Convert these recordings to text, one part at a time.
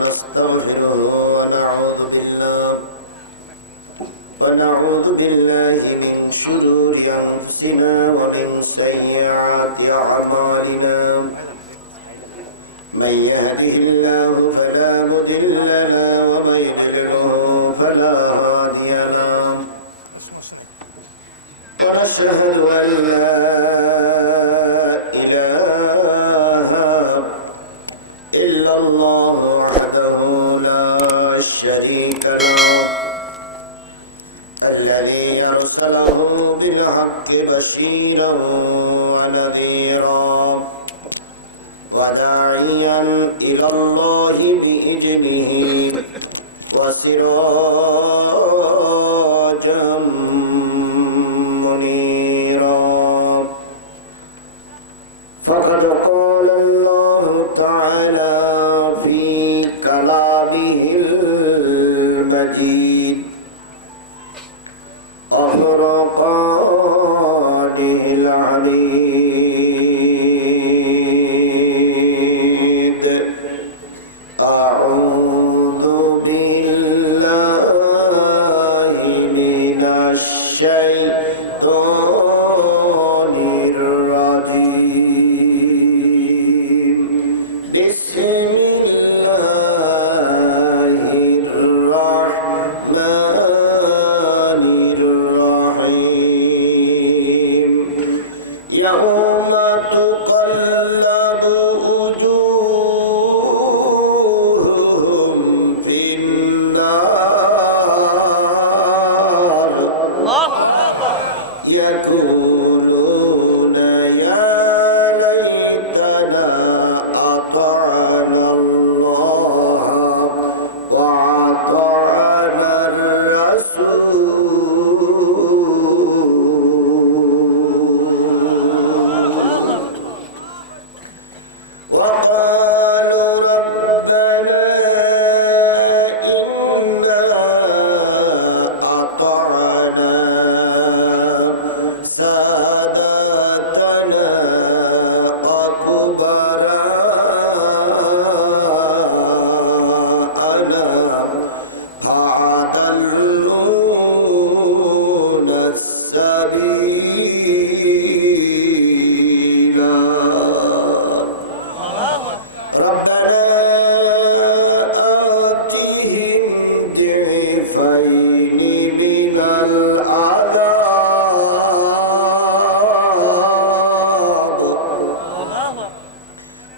ونستغفره ونعوذ بالله من شرور أنفسنا ومن سيئات أعمالنا من يهده الله فلا مضل له ومن يضلل فلا هادي له ونشهد أن لا إله إلا الله وحده لا شريك له الذي أرسله بالحق بشيرا ونذيرا وداعيا إلى الله بإذنه وسراجا منيرا فقد قال الله تعالى في كلامه المجيد وفرقانه العليد أعوذ بالله من الشيطان الرجيم بسم الله الرحمن الرحيم يوم تقلب وجوههم في النار يقولون يا ليتنا أطعنا الله وأطعنا الرسول وقالوا ربنا إنا أطعنا سادتنا وكبراءنا فأضلونا السبيل ربنا آتهم ضعفين من العذاب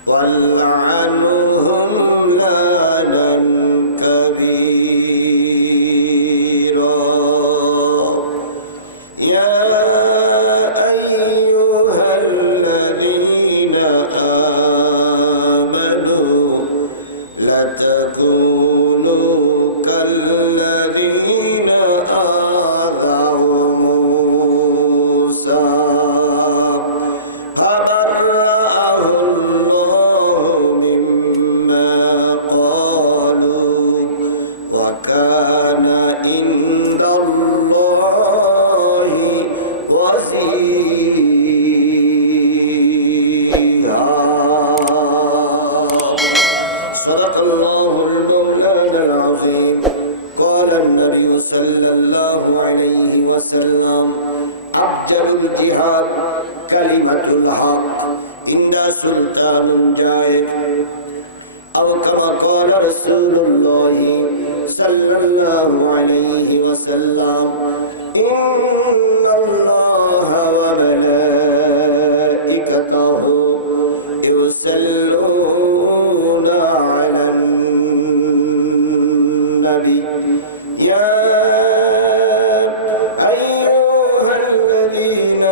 والعنهم لعنا كبيرا يا أيها الذين آمنوا لا تكونوا كالذين آذوا موسى فبرأه الله مما قالوا وكان عند الله وزيرا صدق الله المولانا العظيم قال النبي صلى الله عليه وسلم أفضل الجهاد كلمة الحق إن سلطان جائر أو كما قال رسول الله صلى الله عليه وسلم إن الله وملائكته يصلون على النبي يا أيها الذين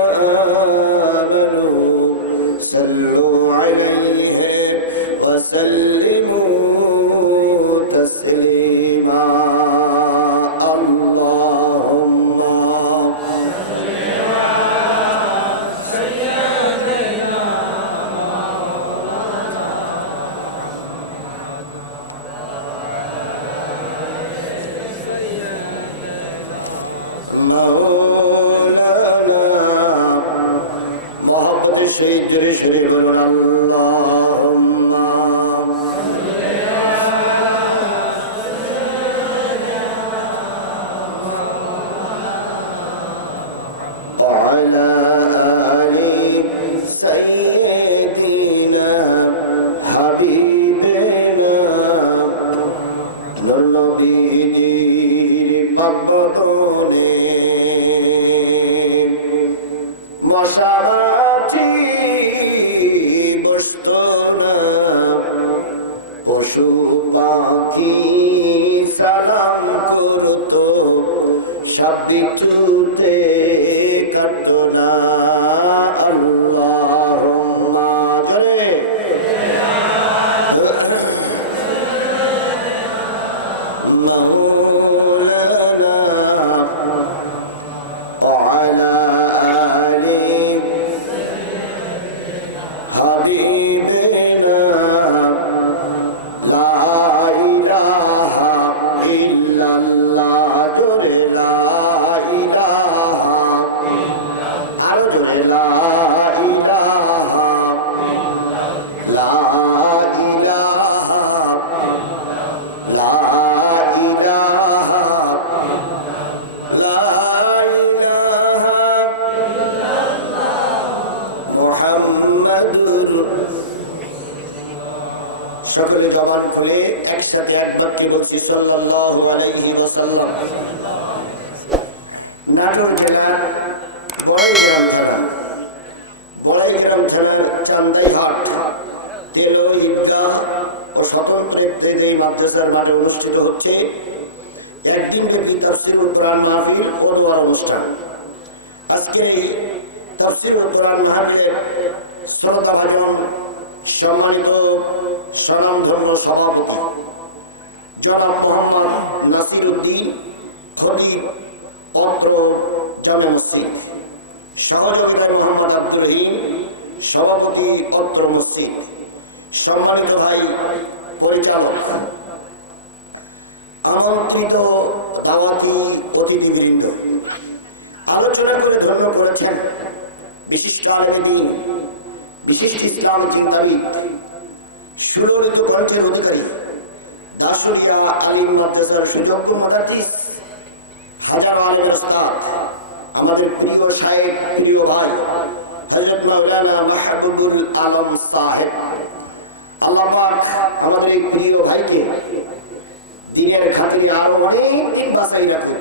آمنوا صلوا عليه وسلموا تسليما اللهم मोहब्बत से जरे शरीफ बोलना अल्लाहुम्मा মকবুলে মশামাছি বসত না পশু পাখি সালাম করতো সব কিছুতে কাটতো না আল্লাহুম্মা জোরে মাওলানা ওয়ালা আলি হাবিবিনা লা ইলাহা ইল্লাল্লাহ জোরে লা ইলাহা আরো জোরে লা ইলাহা লা ইলাহা লা ইলাহা লা ইলাহা মুহাম্মাদুর সকলে জবান খুলে একসাথে একবার কি বলছি সাল্লাল্লাহু আলাইহি ওয়াসাল্লাম। নাটোর জেলার বড়াইগ্রাম থানার চান্দাইঘাট তেল ঈদগাহ ও স্বতন্ত্র এই মাদ্রাসার মাঠে অনুষ্ঠিত হচ্ছে একদিন ব্যাপী তাফসীরুল কোরআন মাহফিল ও দোয়ার অনুষ্ঠান। আজকে এই তাফসীরুল কোরআন মাহফিলের শ্রোতাভাজন সম্মানিত স্বনামধন্য সভাপতি জনাব মোহাম্মদ নাসির উদ্দিন খতিব অত্র জামে মসজিদ, সহযোগিতায় মোহাম্মদ আব্দুর রহিম সভাপতি অত্র মসজিদ, সম্মানিত ভাই পরিচালক, আমন্ত্রিত দাওয়াতি অতিথিবৃন্দ, আলোচনা করে ধন্য করেছেন বিশিষ্ট আলেমে দ্বীন, বিশিষ্ট ইসলাম চিন্তাবিদ, সুললিত কণ্ঠের অধিকারী, দাসুরিয়া আলিম মাদ্রাসার সুযোগ্য মুহাদ্দিস, হাজারো আলেমের উস্তাদ, আমাদের প্রিয় শায়েখ, প্রিয় ভাই হযরত মাওলানা মাহবুবুল আলম সাহেব। আল্লাহ পাক আমাদের এই প্রিয় ভাইকে দ্বীনের খাতিরে আরো অনেক বাঁচাই রাখুন।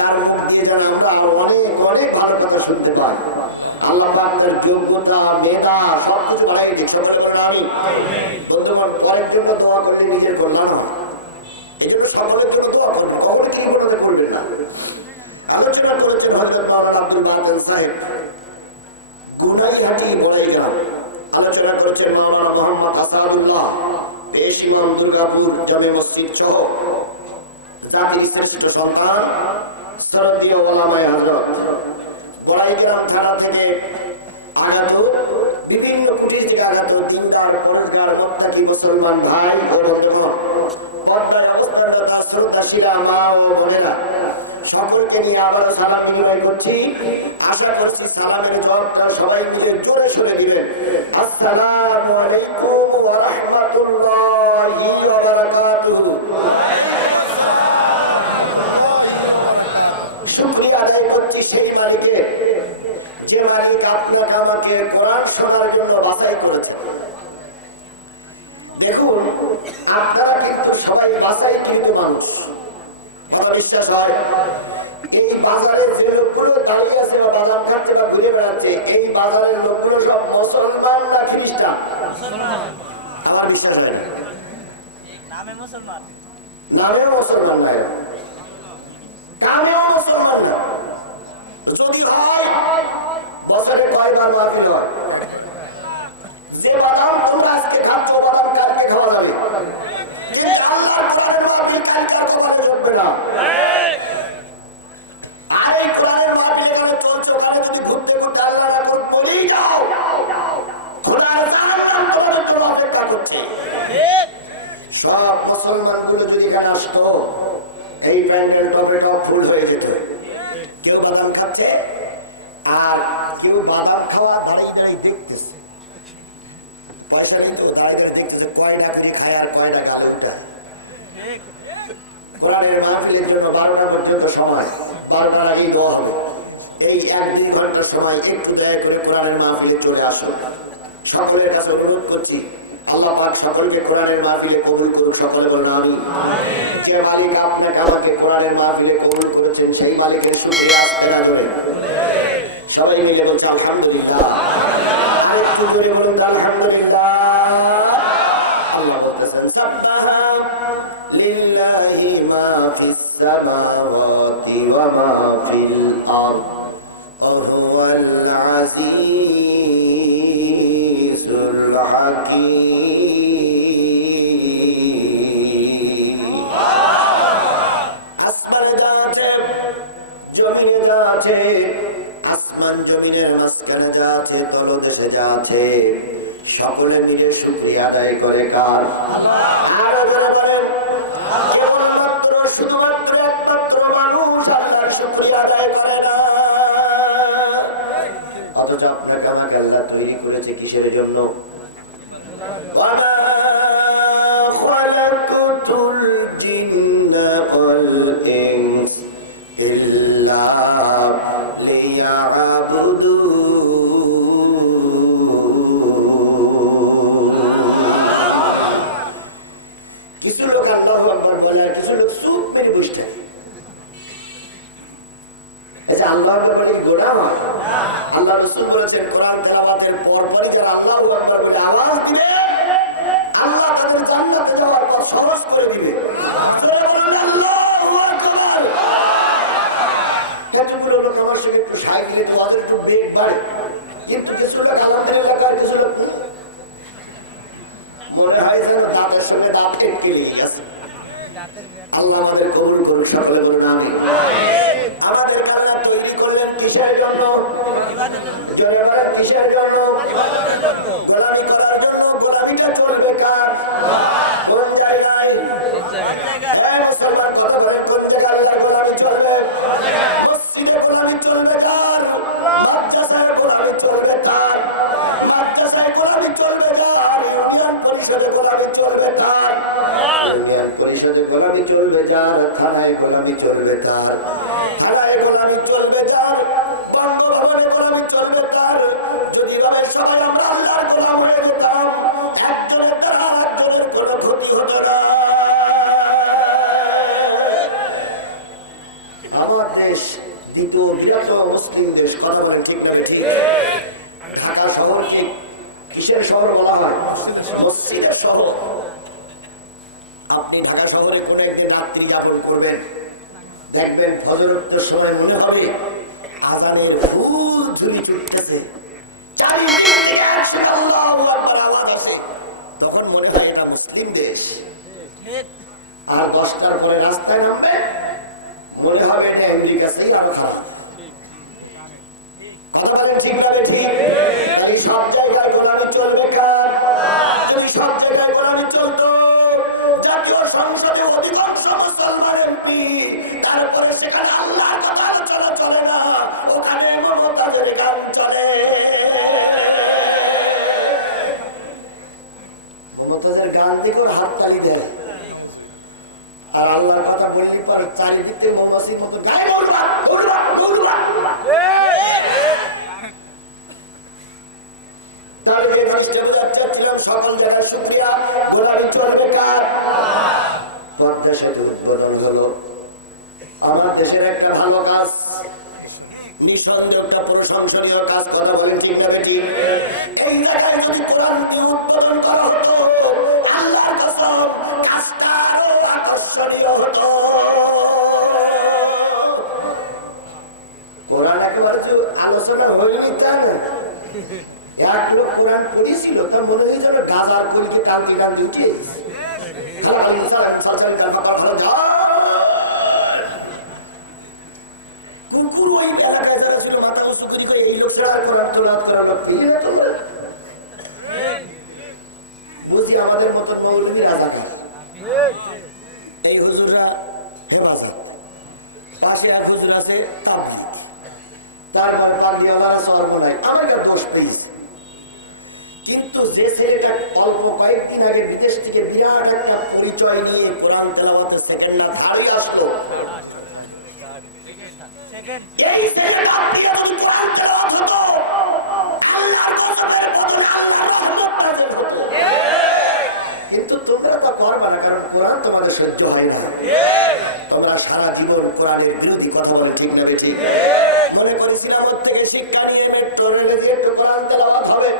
তার মুখ দিয়ে যেন আমরা আরো অনেক ভালো কথা শুনতে পাই। আল্লাহ পাক তার যোগ্যতা, মেধা সবকিছু বাড়াই দিক। সকলে বলেন আমিন। বন্ধুগণ, পরের জন্য দোয়া করলে নিজের কল্যাণ হয়, এটা তো সকলের জন্য দোয়া করবে, কখনো কি বিপদে পড়বেন না। আলোচনা করেছেন হযরত মাওলানা আব্দুল বাতেন সাহেব, গুনাইহাটি বড়াইগ্রাম। আলোচনা করেছেন মাওলানা মোহাম্মদ আসাদুল্লাহ, পেশ ইমাম, দুর্গাপুর জামে মসজিদ সহ জাতির শ্রেষ্ঠ সন্তান শরদীয় ওলামায়ে হযরত। বড়াইগ্রাম থানা থেকে আগত, বিভিন্ন কুটির থেকে আগত দিনদার, পরেশগার, মুত্তাকি মুসলমান ভাই ও বন্ধুগণ, পর্দায় অবস্থানরত শ্রদ্ধাশীলা মা ও বোনেরা, সকলকে নিয়ে আবারও সালাম বিনিময় করছি। আশা করছি সালামের জবাবটা সবাই মিলে জোরে শুনে দিবেন। আসসালামু আলাইকুম ওয়া রাহমাতুল্লাহি ওয়া বারাকাতুহু। শুকরিয়া আদায় করছি সেই মালিকের, যে মালিক আপনাকে আমাকে কোরআন শোনার জন্য বাছাই করেছে। দেখুন, আপনারা কিন্তু সবাই বাছাই কিন্তু মানুষ, কথা বিশ্বাস হয়? এই বাজারের যে লোকগুলো দাঁড়িয়ে আছে বা বাদাম খাচ্ছে বা ঘুরে বেড়াচ্ছে, এই বাজারের লোকগুলো সব মুসলমান না খ্রিস্টান? আমার বিশ্বাস নাই, নামে মুসলমান নাই, কামেও মুসলমান না। যদি হয় বছরে কয়বার মাহফিল হয়? যে বাদাম তোমরা আজকে খাচ্ছ, বাদাম কালকে খাওয়া যাবে, আল্লাহর কোরআনের মাহফিল কালকে আর তোমাকে চলবে না। আর এই কোরআনের মাহফিল এখানে চলছে, ওখানে যদি ঘুরতে ঘুরতে আল্লাহ না করে বলেই যাও, খোদার জাহান্নাম তোমাদের জন্য অপেক্ষা করছে। সব মুসলমান গুলো যদি এখানে আসতো, এই প্যান্ডেল টপে টপ ফুল হয়ে যেত। কেউ বাদাম খাচ্ছে আর কেউ বাদাম খাওয়া দাঁড়িয়ে দাঁড়িয়ে দেখতেছে, পয়সা কিন্তু দাঁড়িয়ে দাঁড়িয়ে দেখতেছে কয়টা করে খায় আর কয়টা গালে উঠায়। কোরআনের মাহফিলের জন্য 12টা পর্যন্ত সময়, 12টার আগেই দেওয়া হবে। এই 1-2 ঘন্টার সময় একটু দয়া করে কোরআনের মাহফিলে চলে আসুন। সকলের কাছে অনুরোধ করছি, আল্লাহ পাক সকলকে কোরআনের মাহফিলে কবুল করুক, সকলে বলেন আমিন। যে মালিক আপনাকে আমাকে কোরআনের মাহফিলে কবুল করেছেন সেই মালিকের শুকরিয়া আদায় করেন। সবাই মিলে বলছে আলহামদুলিল্লাহ। আরেকটু জোরে বলুন আলহামদুলিল্লাহ। আল্লাহ বলতেছেন সাব্বাহা লিল্লাহি মা ফিস সামাওয়াতি ওয়া মা ফিল আরদ ওয়া হুয়াল আজিজুল হাকীম। আসমানে যা আছে, জমিনে যা আছে, আসমান জমিনের মাঝখানে যা আছে, তলদেশে যা আছে, সকলে মিলে শুকরিয়া আদায় করে কার? আরো যারা বলেন কেবলমাত্র শুধুমাত্র একমাত্র মানুষ আল্লাহর শুকরিয়া আদায় করে না। অথচ আপনাকে আমাকে আল্লাহ তৈরি করেছে কিসের জন্য? ওয়ামা খালাকুতুল জিন্না ওয়াল ইনস ইল্লা লিয়াবুদুন। কিছু লোক আল্লাহু আকবার বলে, কিছু লোক চুপ মেরে বসে থাকে। এই যে আল্লাহু আকবার বলে কি গোনা হয়? আল্লাহ রাসূল বলেছেন কোরআন তেলাওয়াতের পরপরই যারা আল্লাহু আকবার বলে আওয়াজ দিবে, আল্লাহ তাদের জান্নাতে যাওয়ার পথ সহজ করে দিবে। আল্লাহু আকবার। এতগুলো লোক আমার সঙ্গে একটু সাই দিলে তো ওদের একটু বেগ বাড়ে, কিন্তু কিছু লোক আলহামদুলিল্লাহ কার, কিছু লোক মনে হয় যেন দাঁতের সঙ্গে দাঁত টেনে লেগে গেছে। আল্লাহ আমাদের কবুল করুক, সকলে বলুন আমিন। আমাদের আল্লাহ তৈরি করলেন কিসের জন্য? জোরে বলেন কিসের জন্য? গোলামি করার জন্য। গোলামিটা চলবে কার? কোন জায়গায়? মুসলমান কথা বলেন, কোন জায়গায় আল্লাহ গোলামি চলবে? মসজিদে গোলামি চলবে কার? মাদ্রাসায় গোলামি চলবে কার? মাদ্রাসায় গোলামি চলবে কার? ইউনিয়ন পরিষদে গোলামি চলবে কার? ইউনিয়ন পরিষদে গোলামি চলবে যার। থানায় গোলামি চলবে কার? থানায় গোলামি চলবে যার। বঙ্গভবনে গোলামি চলবে কার? যদি ভাবে সবাই আমরা আল্লাহর গোলাম হয়ে যেতাম, একজনের দ্বারা আরেকজনের কোনো ক্ষতি হতো না। আমার দেশ দ্বিতীয় বৃহত্তম মুসলিম দেশ, কথা বলে ঠিক না ঠিক? ঢাকা শহরকে কিসের শহর বলা হয়? মসজিদের শহর। আপনি ঢাকা শহরে কোনো একদিন রাত্রি যাপন করবেন, দেখবেন ফজরের সময় মনে হবে আজানের ফুল ঝুলি চলতেছে, চারিদিকে একসাথে আল্লাহু আকবার আওয়াজ আসে, তখন মনে হয় এটা মুসলিম দেশ। আর 10টার পরে রাস্তায় নামবে, মনে হবে এটা আমেরিকা সেই আরো খারাপ। কথা বলে ঠিক লাগে ঠিক? তাই সব জায়গায় গোলামি চলবে কার? যদি সব জায়গায় গোলামি চলতো, জাতীয় সংসদে অধিকাংশ মুসলমান এমপি, তারপরে সেখানে আল্লাহর কথা আলোচনা চলে না, ওখানে মমতাজের গান চলে। মমতাজের গান দিকে ওর হাততালি দেয়, আর আল্লাহর কথা বললি পর চারিদিকে মৌমাছির মতো গায়ে উড়বা উড়বা উড়বা। তাহলে যে জিনিসটা বোঝাতে চাচ্ছিলাম, সকল জায়গায় শুকরিয়া। গোলামি চলবে কার? পদ্মা সেতু উদ্বোধন হলো, আমার দেশের একটা ভালো কাজ, নিঃসন্দেহটা প্রশংসনীয় কাজ। কথা বলেন ঠিক না বেটি? এই জায়গায় যদি কোরআন দিয়ে উদ্বোধন করা হতো, আল্লাহর কসম কাজটা আরো আকর্ষণীয় হতো। কোরআন একেবারে যে আলোচনা হয়নি তা না। এক লোক কোরআন পড়েছিল, তার মনে হয় যেন গাজার কলিকে কালকে গান দুটি কুকুর ওই এলাকায় যারা ছিল মাথা উঁচু করে এই লোক ছেড়া কোরআন তোলাদ করার লোক পেয়ে না তোমরা বুঝি আমাদের মতো মৌলবী রাজাকার। এই হুজুররা হেফাজত, পাশে এক হুজুর আছে তাবলীগ, তারপরে পান্ডিয়ালারা সর্বনাই, আমার একটা দোষ পেয়েছে। কিন্তু যে ছেলেটা অল্প কয়েকদিন আগে বিদেশ থেকে বিরাট একটা পরিচয় নিয়ে কোরআন তেলাওয়াতের সেকেন্ড হারিয়ে আসলো, এই ছেলেটা দিয়ে যদি কোরআন তেলাওয়াত হতো, আল্লাহর গজবের বদলে আল্লাহর রহমত নাযিল হতো। করবা না, কারণ কোরআন তোমাদের সহ্য হয় না। তোমরা সারা জীবন কোরআনের বিরোধী কথা বলে, ঠিক না ঠিক? মনে করেছিলাম ওর থেকে শিক্ষা নিয়ে মেট্রো রেলে গিয়ে একটু কোরআন তেলাওয়াত হবে।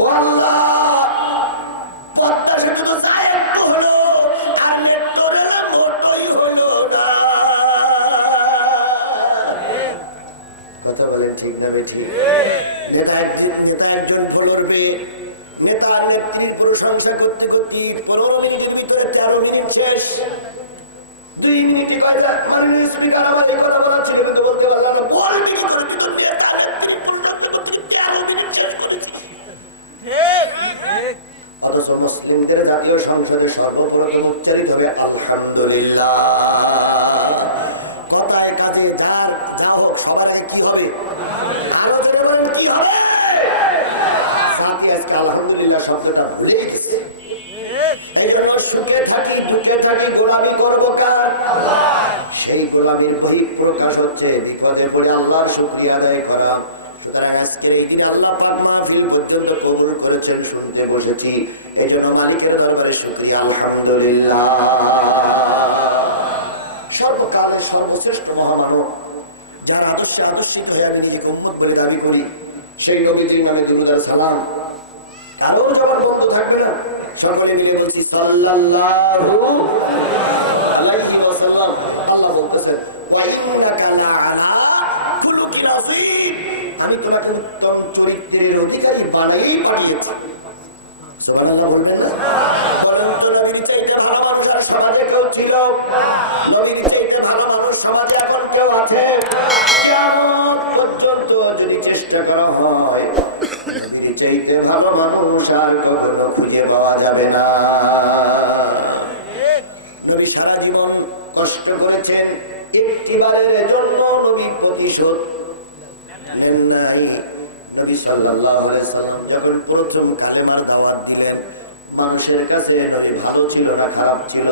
ও আল্লাহ, পদ্মা সেতু তো যায় একটু হলো, আর মেট্রো রেলে মোটই হলো না। কথা বলেন, ঠিক না ঠিক? নেতা একজন বলবে, নেতা নেত্রীর প্রশংসা করতে করতে 15 মিনিটের ভিতরে 13 মিনিট শেষ। 2 মিনিটে কয়টা মাননীয় স্পিকার আমার এই কথা বলা ছিল, কিন্তু বলতে পারলাম না। বলতে করবি তো নেতা নেত্রীর প্রশংসা করতে 13 মিনিট শেষ করেছি। অথচ মুসলিমদের জাতীয় সংসদে সর্বপ্রথম উচ্চারিত হবে আলহামদুলিল্লাহ। কথায় কাজে যার যা হোক সবার আগে কি হবে? আরো জোরে বলেন, কি হবে? সাথী আজকে আলহামদুলিল্লাহ শব্দটা ভুলে গেছে। এই জন্য সুখে থাকি দুঃখে থাকি গোলামি করবো কার? আল্লাহ। সেই গোলামির বহিঃপ্রকাশ হচ্ছে বিপদে পড়ে আল্লাহর শুকরিয়া আদায় করা। সুতরাং আজকের এই দিনে আল্লাহ পাক মাহফিল পর্যন্ত কবুল করেছেন, শুনতে বসেছি। এই জন্য মালিকের দরবারে শুকরিয়া, আলহামদুলিল্লাহ। সর্বকালের সর্বশ্রেষ্ঠ মহামানব, যার আদর্শে আদর্শিত হয়ে আমি নিজেকে উম্মত বলে দাবি করি, সেই নবীজির নামে দুরূদ আর সালাম। কারোর জবান বন্ধ থাকবে না, সকলে মিলে বলছি সাল্লাল্লাহু আলাইহি ওয়াসাল্লাম। আল্লাহ বলতেছেন, ওয়া ইন্নাকা লাআলা খুলুকিন আযীম, আমি তোমাকে উত্তম চরিত্রের অধিকারী বানাই পাঠিয়েছি। সুবহানাল্লাহ বলবেন না? বলেন তো, নবীর চাইতে ভালো মানুষ আর সমাজে কেউ ছিল? নবীর চাইতে ভালো মানুষ সমাজে এখন কেউ আছে? কিয়ামত পর্যন্ত যদি চেষ্টা করা হয়, নবীর চাইতে ভালো মানুষ আর কখনো খুঁজে পাওয়া যাবে না। নবী সারা জীবন কষ্ট করেছেন, একটিবারের জন্য নবী প্রতিশোধ নেন নাই। নবী সাল্লাল্লাহু আলাইহি সাল্লাম যখন প্রথম কালেমার দাওয়াত দিলেন, মানুষের কাছে নবী ভালো ছিল না খারাপ ছিল?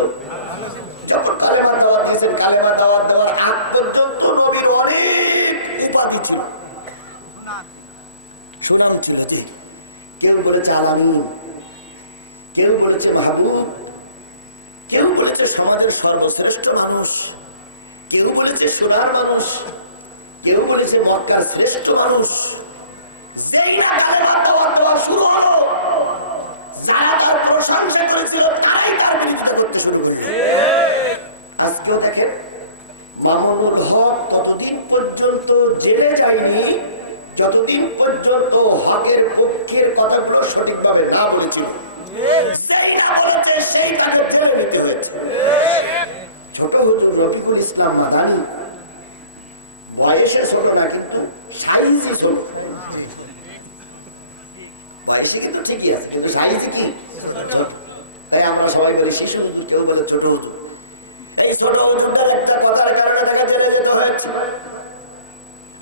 যখন কালেমার দাওয়াত দিয়েছেন, কালেমার দাওয়াত দেওয়ার আগ পর্যন্ত নবীর অনেক উপাধি ছিল, সুনাম ছিল। যে কেউ বলেছে আলামিন, কেউ বলেছে মাহবুব, কেউ বলেছে সমাজের সর্বশ্রেষ্ঠ মানুষ, কেউ বলেছে সোনার মানুষ, কেউ বলেছে মক্কার শ্রেষ্ঠ মানুষ। শুরু হলো, যারা তার প্রশংসা করেছিল তারাই তার বিরোধিতা করতে শুরু করেছে। আজকেও দেখেন, মামুনুল হক ততদিন পর্যন্ত জেলে যায়নি যতদিন পর্যন্ত হকের পক্ষের কথাগুলো সঠিকভাবে না বলেছিল। সেই না বলেছে সেই তাকে জেলে নিতে হয়েছে। ছোট হুজুর রফিকুল ইসলাম মাদানী বয়সে ছোট না, কিন্তু সাইজে ছোট। বয়সে কিন্তু ঠিকই আছে, কিন্তু সাইজে কি? তাই আমরা সবাই বলি শিশু হুজুর, কেউ বলে ছোট হুজুর। এই ছোট হুজুরটার একটা কথার কারণে তাকে জেলে যেতে হয়েছে।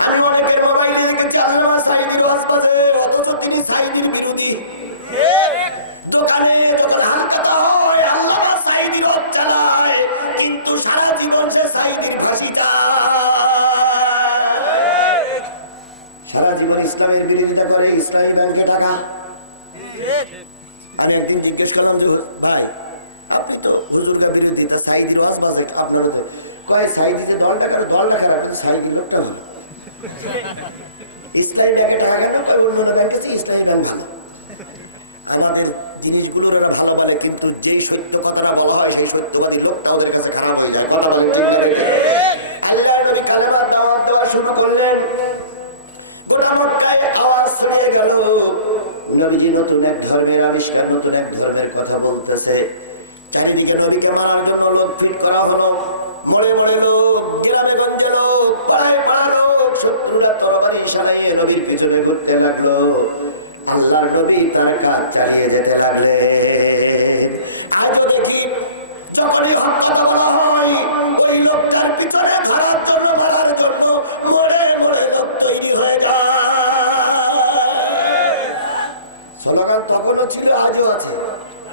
আমি অনেকের মোবাইলে দেখেছি আল্লামা সাঈদীর ওয়াজ করে, অথচ তিনি সাঈদীর বিরোধী। দোকানে যখন হাত কাটা হয় আল্লামা সাঈদীর ওয়াজ চালায়, কিন্তু সারা জীবন সে সাঈদীর ভাষিতা। সারা জীবন ইসলামের বিরোধিতা করে, ইসলামী ব্যাংকে টাকা। আমি একদিন জিজ্ঞেস করলাম যে ভাই, আপনি তো হুজুরকে বিরোধী, তা সাঈদীর ওয়াজ বাজে আপনারা তো কয় সাঈদীতে দল টাকা রাখেন, সাঈদীর লোকটা ভালো। ইসলামী ব্যাংকে টাকা কেন? কয় অন্য ব্যাংকে ইসলামী ব্যাংক ভালো। আমাদের জিনিসগুলো ওরা ভালো বলে, কিন্তু যেই সত্য কথাটা বলা হয় সেই সত্যবাদী লোকটা ওদের কাছে খারাপ হয়ে যায়। কথা বলে ঠিক না? আল্লাহ নবী কালেমার দাওয়াত দেওয়া শুরু করলেন, গোটা মক্কায় আওয়াজ ছড়িয়ে গেল, নবীজি নতুন এক ধর্মের আবিষ্কার, নতুন এক ধর্মের কথা বলতেছে। চারিদিকে নবীকে মারার জন্য লোক ফিট করা হলো, মরে মরে লোক, গ্রামে গঞ্জে লোক, পাড়ায় পাড়া লোক, শত্রুরা তরবারি সারাইয়ে নবীর পিছনে ঘুরতে লাগলো। আল্লাহর নবী তার কাজ চালিয়ে যেতে লাগলেন। আজও দেখি যখনই হত্যা বলা হয়, ওই লোকটার পিছনে ধরার জন্য, মারার জন্য মরে মরে লোক তৈরি হয়ে যায়। স্লোগান তখনও ছিল, আজও আছে।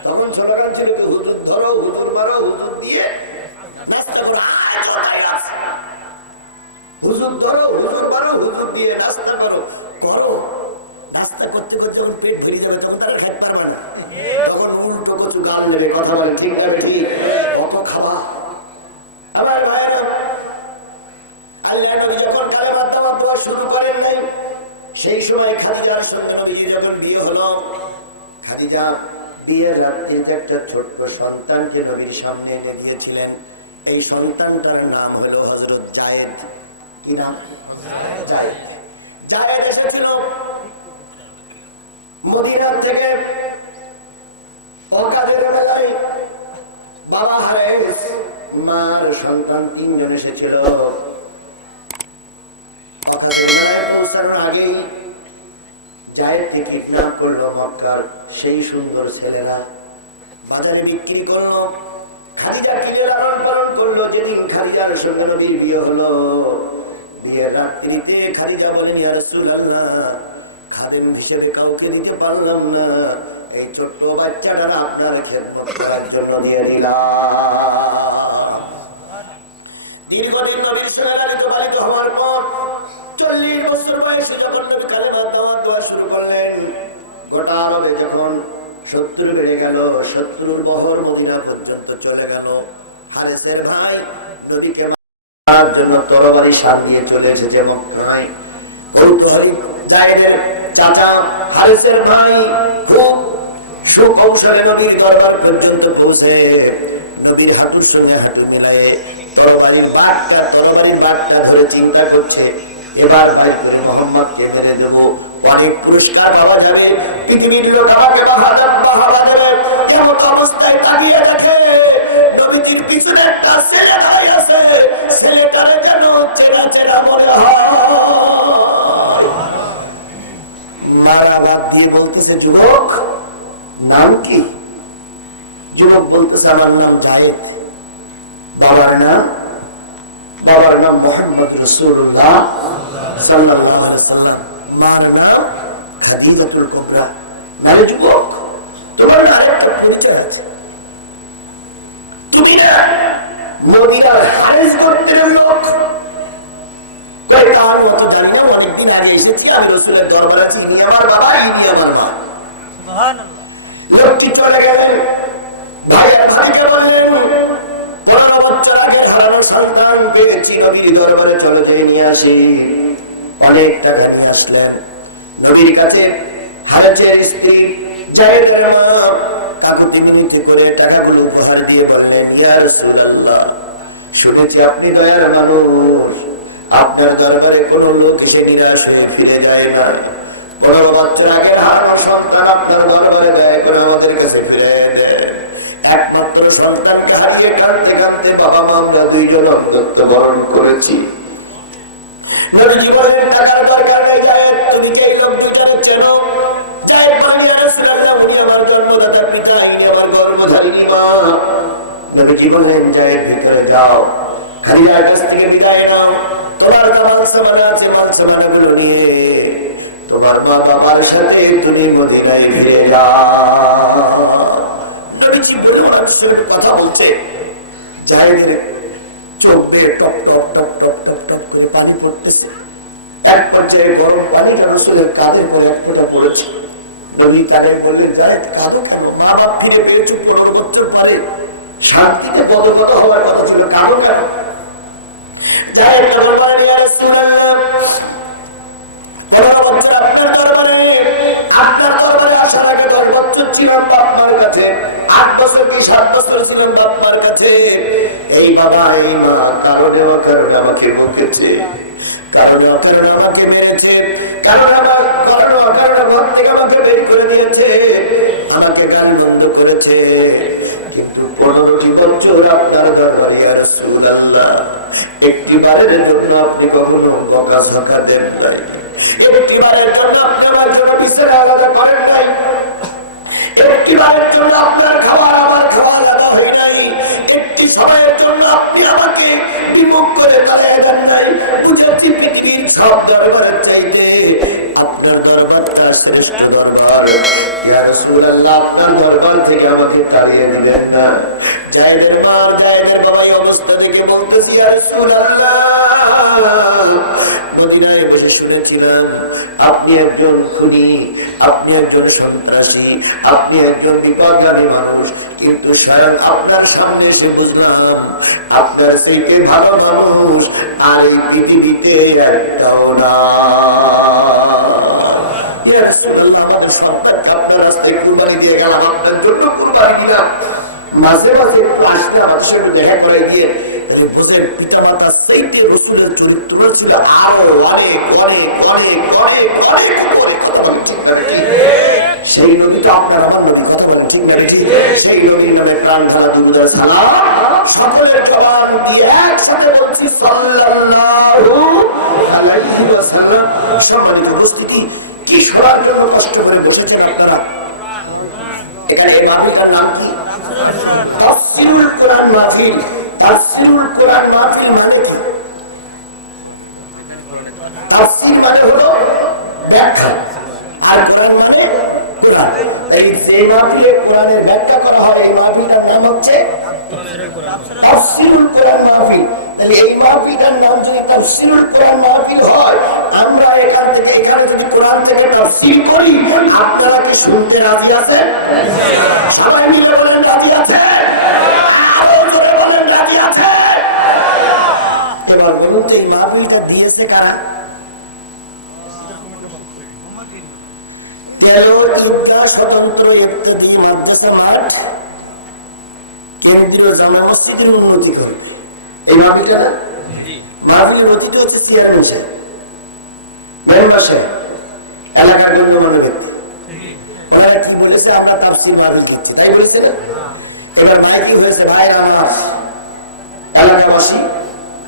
তখন স্লোগান ছিল হুজুর ধরো, হুজুর মারো, হুজুর দিয়ে নাস্তা করো। আজও তাই আছে, হুজুর ধরো, হুজুর মারো, হুজুর দিয়ে নাস্তা করো। করো, নাস্তা করতে করতে যখন পেট ভরে যাবে তখন তারা খেতে পারবে না, তখন উল্টো কচু গাল নেবে। কথা বলে ঠিক না ঠিক? কত খাওয়া আমার ভাইয়েরা, আল্লাহ নবী যখন কালেমা তাওয়াত দোয়া শুরু করেন নাই, সেই সময় খাদিজার সঙ্গে নবীজির যখন বিয়ে হলো, খাদিজা বিয়ের রাত্রিতে একটা ছোট্ট সন্তানকে নবীর সামনে এনে দিয়েছিলেন। এই সন্তানটার নাম হলো হযরত জায়েদ। কি নাম? জায়েদ। জায়েদ এসেছিল মদিনা থেকে ওকাদের মেলায়। বাবা হারেস, মার সন্তান তিনজন এসেছিল। ওকাদের মেলায় পৌঁছানোর আগেই জায়েদকে কিডন্যাপ করলো মক্কার সেই সুন্দর ছেলেরা, বাজারে বিক্রি করলো। খাদিজা কিনে লালন পালন করলো। যেদিন খাদিজার সঙ্গে নবীর বিয়ে হলো, বিয়ের রাত্রিতে খাদিজা বলেন, ইয়া রাসূলুল্লাহ, খাদেম হিসেবে কাউকে দিতে পারলাম না, এই ছোট্ট বাচ্চাটা আপনার খেদমত করার জন্য দিয়ে দিলাম। দীর্ঘদিন নবীর সঙ্গে লালিত পালিত হওয়ার পর 40 বছর বয়সে যখন নবী কালেমা তাওয়াত দোয়া শুরু করলেন, গোটা আরবে যখন শত্রু বেড়ে গেল, শত্রুর বহর মদিনা পর্যন্ত চলে গেল, হারেসের ভাই নবীকে মারার জন্য তরবারি সার দিয়ে চলে এসেছে মক্কায়। জায়েদের চাচা হারেসের ভাই খুব সুকৌশলে নবীর দরবার পর্যন্ত পৌঁছে নবীর হাঁটুর সঙ্গে হাঁটু মিলায়ে তরবারির বাগটা ধরে চিন্তা করছে, এবার ভাই করে মোহাম্মদকে মেরে দেবো, অনেক পুরস্কার পাওয়া যাবে, পৃথিবীর লোক আমাকে বাহাবা দেবে। কেমন অবস্থায় তাকিয়ে দেখে নবীজির পিছনে একটা ছেলে দাঁড়িয়ে আছে। ছেলেটারে কেন চেনা চেনা মনে হয়। মারা বাদ দিয়ে বলতেছে, যুবক নাম কি? যুবক বলতেছে, আমার নাম জায়েদ। বাবার নাম মুহাম্মদ রাসূলুল্লাহ সাল্লাল্লাহু আলাইহি ওয়াসাল্লাম। মার নাম খাদিজাতুল কুবরা। মানে যুবক, তোমার না আরেকটা পরিচয় আছে, তুমি না মদিনার হারেস গোত্রের লোক। তার মতো জানি না, অনেকদিন আগে এসেছি, আমি রাসূলের দরবারে আছি, ইনি আমার বাবা, ইনি আমার মা। সুবহানাল্লাহ। লোকটি চলে গেলেন, ভাই আর ভাইকে বললেন, 15 বছর আগে হারানো সন্তান পেয়েছি, নবীর দরবারে চলে যেয়ে নিয়ে আসি। অনেক টাকা নিয়ে আসলেন নবীর কাছে। হারেসের স্ত্রী জায়েদের মা কাকুতি মিনতি করে টাকাগুলো উপহার দিয়ে বললেন, ইয়া রাসূলুল্লাহ, শুনেছি আপনি দয়ার মানুষ, আপনার দরবারে কোন লোক এসে নিরাশ হয়ে ফিরে যায় না। 15 বছর আগে হারানো সন্তান আপনার দরবারে দয়া করে আমাদের কাছে ফিরে দেয়। একমাত্র সন্তানকে হারিয়ে কাঁদতে কাঁদতে বাবা মা আমরা দুইজন অন্ধত্ব বরণ করেছি। নবীজি বললেন, টাকার দরকার নেই জায়েদ, তুমি কি এই লোক দুইটাকে চেনো? জায়েদ বলেন, ইয়া রাসূলুল্লাহ, উনি আমার জন্মদাতা পিতা, ইনি আমার গর্ভধারিণী মা। নবীজি বললেন, জায়েদ ভিতরে যাও, খাদিজার কাছ থেকে বিদায় নাও, তোমার মান সম্মান আছে, মান সম্মানগুলো নিয়ে তোমার মা বাবার সাথে তুমি মদিনায় ফিরে যাও। নবীজি কথা বলছে, জায়েদের চোখ দিয়ে top top top top top top করে পানি পড়তেছে। এক পর্যায়ে গরম পানিটা রাসূলের কাঁধের পরে এক ফোঁটা পড়েছে। নবী তাকে বললেন, জায়েদ কাঁদো কেন? মা বাপ ফিরে পেয়েছো 15 বছর পরে, শান্তিতে গদগদ হওয়ার কথা ছিল, কাঁদো কেন? জায়েদ তখন বলেন, ইয়া রাসূলুল্লাহ, 15 বছর আপনার দরবারে আসার আগে 10 বছর ছিলাম বাপ মার কাছে, 8 বছর কি 7 বছর ছিলাম বাপ মার কাছে। এই বাবা এই মা কারণে আমাকে বকেছে, কারণে আমাকে মেরেছে, কারণে আমার কারণে ঘর থেকে আমাকে বের করে দিয়েছে, আমাকে গাল বন্ধ করেছে। কিন্তু 15টি বছর আপনার দরবারে ইয়া রাসূলুল্লাহ একটিবারের জন্য আপনি কখনো বকাঝকা দেন নাই, একটিবারের জন্য আপনি আমার জন্য বিছানা আলাদা করেন নাই, একটিবারের জন্য আপনার খাবার আমার খাওয়া আলাদা হয় নাই, একটি সময়ের জন্য আপনি আমাকে বিমুখ করে তাড়িয়ে দেন নাই। বুঝেছি পৃথিবীর সব দরবারের চাইতে আপনার দরবারটা শ্রেষ্ঠ দরবার। ইয়া রাসূলুল্লাহ, আপনার দরবার থেকে আমাকে তাড়িয়ে দিলেন না। জায়েদের মা জায়েদের বাবা এই অবস্থা দেখে বলতেছি, ইয়া রাসূলুল্লাহ, মদিনায় বসে শুনেছিলাম আপনি একজন খুনি, আপনি একজন সন্ত্রাসী, আপনি একজন বিপদগামী মানুষ, কিন্তু স্বয়ং আপনার সামনে এসে বুঝলাম আপনার থেকে ভালো মানুষ আর এই পৃথিবীতে একটাও না। আমাদের সন্তানকে আপনার রাস্তায় কুরবানি দিয়ে গেলাম, আপনার জন্য কুরবানি দিলাম। মাঝে মাঝে একটু আসলে আমার সঙ্গে দেখা করে গিয়ে বুঝে পিতা মাতা সেইটি রসুলের চরিত্র ছিল আরো অনেক অনেক অনেক অনেক অনেক অনেক কথা বলেন ঠিক না? সেই নবীটা আপনার আমার নবীর কথা বলেন ঠিক না? সেই নবীর নামে প্রাণ ঢালা দুরূদ সালাম সকলের জবান দিয়ে একসাথে বলছি সাল্লাল্লাহু আলাইহি ওয়াসাল্লাম। সম্মানিত উপস্থিতি, কি শোনার জন্য কষ্ট করে বসেছেন আপনারা? এখানে মাহফিলের নাম কি? তাফসীরুল কোরআন মাহফিল। তাফসীরুল কোরআন মাহফিল মানে কি? তাফসীর মানে হলো ব্যাখ্যা, আর কোরআন মানে কোরআন। এই যে মাহফিলে কোরআনের ব্যাখ্যা করা হয় এই মাহফিলটার নাম হচ্ছে তাফসীরুল কোরআন মাহফিল। তাহলে এই মাহফিলটার নাম যদি তাফসীরুল কোরআন মাহফিল হয়, আমরা এখানে যদি কোরআন থেকে তাফসীর করি, আপনারা কি শুনতে রাজি আছেন? সবাই মিলে বলেন রাজি আছেন? আরো জোরে বলেন রাজি আছেন? এবার বলুন তো এই মাহফিলটা দিয়েছে কারা? স্বতন্ত্র ইফতেদায়ী মাদ্রাসা মাঠ কেন্দ্রীয় জামে মসজিদের উন্নতি করবে। এই মাহফিলটা না, মাহফিলের অতিথি হচ্ছে চেয়ারম্যান সাহেব, মেম্বার সাহেব, এলাকার গণ্যমান্য ব্যক্তি। ওনারা কি বলেছে? আমরা তাফসীর মাহফিল করছি, তাই বলেছে না? এবার ভাই কি হয়েছে? ভাই আমার এলাকাবাসী,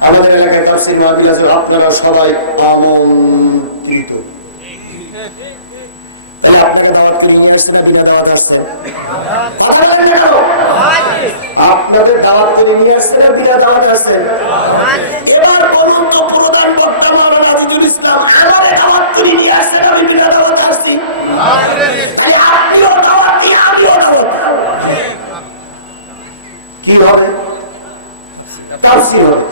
আমাদের এলাকায় তাফসীর মাহফিল আছে, আপনারা সবাই আমন্ত্রিত। তাহলে আপনাকে দাওয়াত করে নিয়ে আসছে না বিনা দাওয়াত আসছে? আপনাদের দাওয়াত করে নিয়ে আসছে না বিনা দাওয়াত আসছে? এবার বলুন তো, প্রধান বক্তা মাওলানা আজিজুল ইসলাম আমাদের দাওয়াত করে নিয়ে আসছে না বিনা দাওয়াত আসছি? আপনিও দাওয়াত দিয়ে আমিও দাওয়াত। কি হবে? তাফসীর হবে।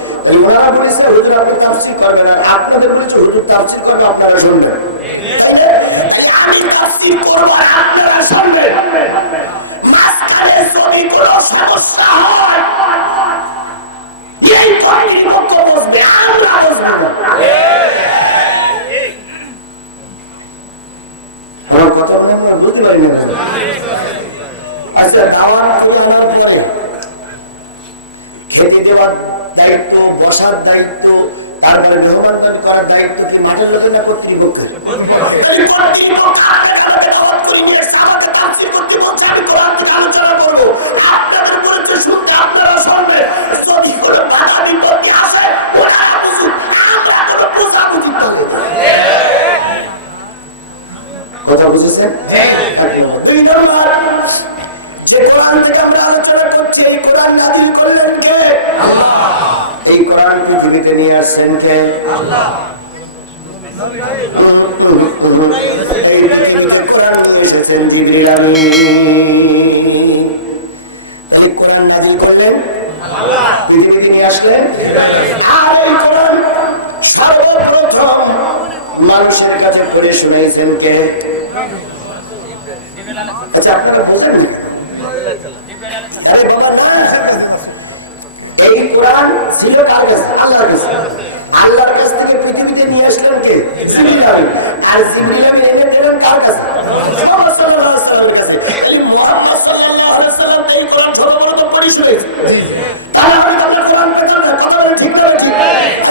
ওনারা বলেছে হুজুর আপনি তাফসীর করবেন, আর আপনাদের বলেছে হুজুর তাফসীর করবে আপনারা শুনবেন। আমি তাফসীর করব আর আপনারা শুনবেন। মাঝখানে যদি কোনো সমস্যা হয় এই কর্তৃপক্ষ বসবে, আমরা বসবো না। আমার কথা বলে আমরা বুঝতে পারি না। আচ্ছা, দাওয়াত করে আনার পরে খেতে দেওয়ার দায়িত্ব, বসার দায়িত্ব, তারপরে মেহমানদারি করার দায়িত্ব কি মাঠের লোকের না কর্তৃপক্ষের? আলোচনা করবো, আপনাদের বলেছে শুনতে, আপনারা শুনবেন। যদি কোনো বাধা বিপত্তি আসে ওনারা বুঝুন, আমরা কোনো বোঝাবুঝি করবো। কথা বুঝেছেন? দুই নম্বর, যে কোরআন থেকে আমরা আলোচনা করছি, এই কোরআন নাযিল করলেন কে? আল্লাহ। এই কোরআন পৃথিবীতে নিয়ে আসছেন কে? আল্লাহ। এই পৃথিবীতে কোরআন নিয়ে এসেছেন জিবরিল আমিন। এই কোরআন নাযিল করলেন আল্লাহ, পৃথিবীতে নিয়ে আসলেন। আর এই কোরআন সর্বপ্রথম মানুষের কাছে পড়ে শোনাইছেন কে? আচ্ছা, আপনারা বোঝেন না? এই কোরআন ছিল কার কাছে? আল্লাহর কাছে। আল্লাহর কাছ থেকে পৃথিবীতে নিয়ে আসলেন কে? জিবরিল আমিন। আর জিবরিল আমিন এনে দিলেন কার কাছে? মুহাম্মদ সাল্লাল্লাহু আলাইহি ওয়াসাল্লামের কাছে। এই মুহাম্মদ সাল্লাল্লাহু আলাইহি ওয়াসাল্লাম এই কোরআন সর্বপ্রথম পড়ে শুনেছেন। তাহলে হয়তো আমরা কোরআন পেতাম না, কথা বলে ঠিক করে ঠিক।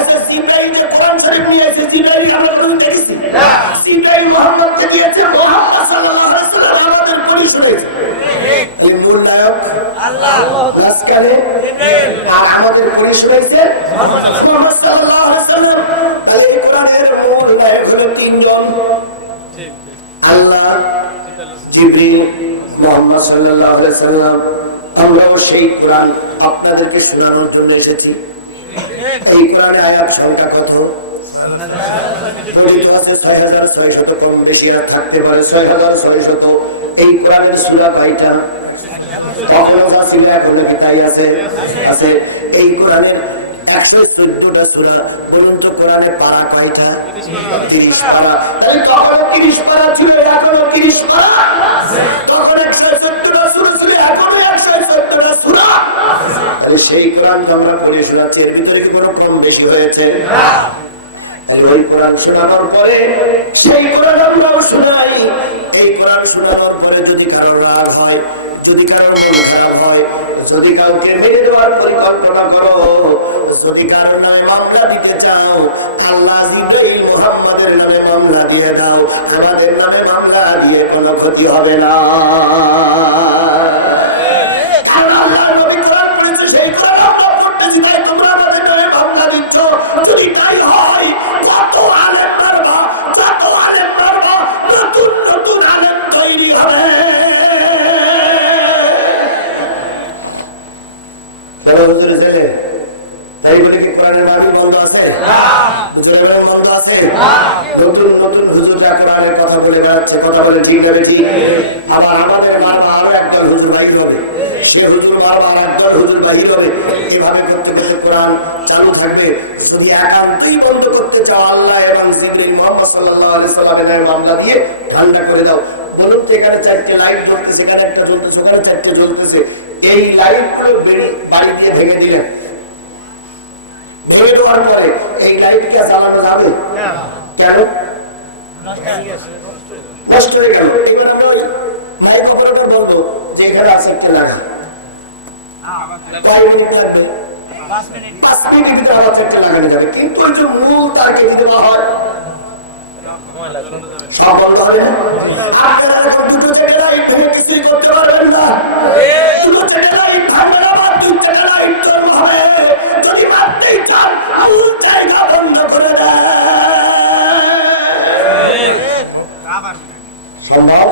আচ্ছা, জিবরাইল যে কোরআন শরীফ নিয়ে এসেছে, জিবরাইল আমরা কোনদিন দেখেছি না। জিবরাইল মুহাম্মদকে দিয়েছে, মুহাম্মদ সাল্লাল্লাহু আলাইহি ওয়াসাল্লাম আমাদের পড়ে শুনেছে। এই মূল নায়ক আল্লাহ, লাসকালে আর আমাদের পড়ে শুনেছে মুহাম্মদ সাল্লাল্লাহু আলাইহি ওয়াসাল্লাম। তাহলে এই কোরআনের মূল নায়ক হলো তিনজন, আল্লাহ, জিবরিল, মুহাম্মদ সাল্লাল্লাহু আলাইহি ওয়াসাল্লাম। আমরাও সেই কোরআন আপনাদেরকে শোনানোর জন্য এসেছি। এই কোরআনের আয়াত সংখ্যা কত? ৬৬০০, কম বেশি আর থাকতে পারে ৬৬০০। এই কোরআনের সূরা কয়টা? কখনো ছিল, এখনো কি তাই আছে? আছে। এই কোরআনের ১১৪টা সূরা। বলুন তো কোরআনের পারা কয়টা? ৩০ পারা। তাহলে তখনও ৩০ পারা ছিল, এখনো ৩০ পারা। তখন ১১৪টা সূরা ছিল, এখনো ১১৪ সেই কোরআন আমরা পড়ে শোনাচ্ছি, এর ভিতরে কি কোনো কম বেশি হয়েছে? ওই কোরআন শোনানোর পরে সেই কোরআন আমরাও শোনাই। এই কোরআন শোনানোর পরে যদি কারো রাগ হয়, যদি কারো মন খারাপ হয়, যদি কাউকে মেরে দেওয়ার পরিকল্পনা করো, যদি কারো নামে মামলা দিতে চাও, আল্লাহ জিবরাইল মুহাম্মাদের নামে মামলা দিয়ে দাও, আমাদের নামে মামলা দিয়ে কোনো ক্ষতি হবে না। কারণ আল্লাহ নবী কোরআন পড়েছে, সেই কোরআন আমরা পড়তেছি, তাই তোমরা আমাদের নামে মামলা দিচ্ছ। যদি তাই হয়, যত আলেম মারবা, যত আলেম মারবা, নতুন নতুন আলেম তৈরি হবে। তাই বলে কি কোরআনের মাহফিল বন্ধ আছে? বন্ধ আছে? নতুন নতুন হুজুররা কোরআনের কথা বলে বেড়াচ্ছে, কথা বলে ঠিক হবে ঠিক। আবার আমাদের মারবা আরো একজন হুজুর বাহির হবে, সে হুজুর মারবা আর একজন হুজুর বাহির হবে। এইভাবে করতে করতে কোরআন চালু থাকবে। যদি একান্তই বন্ধ করতে চাও, আল্লাহ এবং জিবরিল মুহাম্মদ সাল্লাল্লাহু আলাইহি সাল্লামের মামলা দিয়ে ঠান্ডা করে দাও। বলুন তো, এখানে 4টে লাইট জ্বলতেছে, এখানে একটা জ্বলতেছে, ওখানে 4টে জ্বলতেছে, এই লাইট গুলো বাড়ি দিয়ে ভেঙে দিলেন, ভেঙে দেওয়ার পরে এই লাইট কি চালানো যাবে? কেন? নষ্ট হয়ে গেল। এবার আমরা ওই লাইট অপারেটর বলবো যে এখানে আছে একটা লাগা, 5 মিনিট লাগবে, 5 মিনিট ভিতরে আবার একটা লাগানো যাবে। কিন্তু ওই যে মূল তার কেটে দেওয়া হয়, সব বন্ধ হবে না। আপনারা এখন দুটো চারটে লাইট ভেঙে কিছুই করতে পারবেন না। দুটো চারটে লাইট ভাঙবে না, আবার 2-4টে লাইট তৈরি হবে। যদি মারতেই চান, মূল জায়গা বন্ধ করে দেয়। সম্ভব?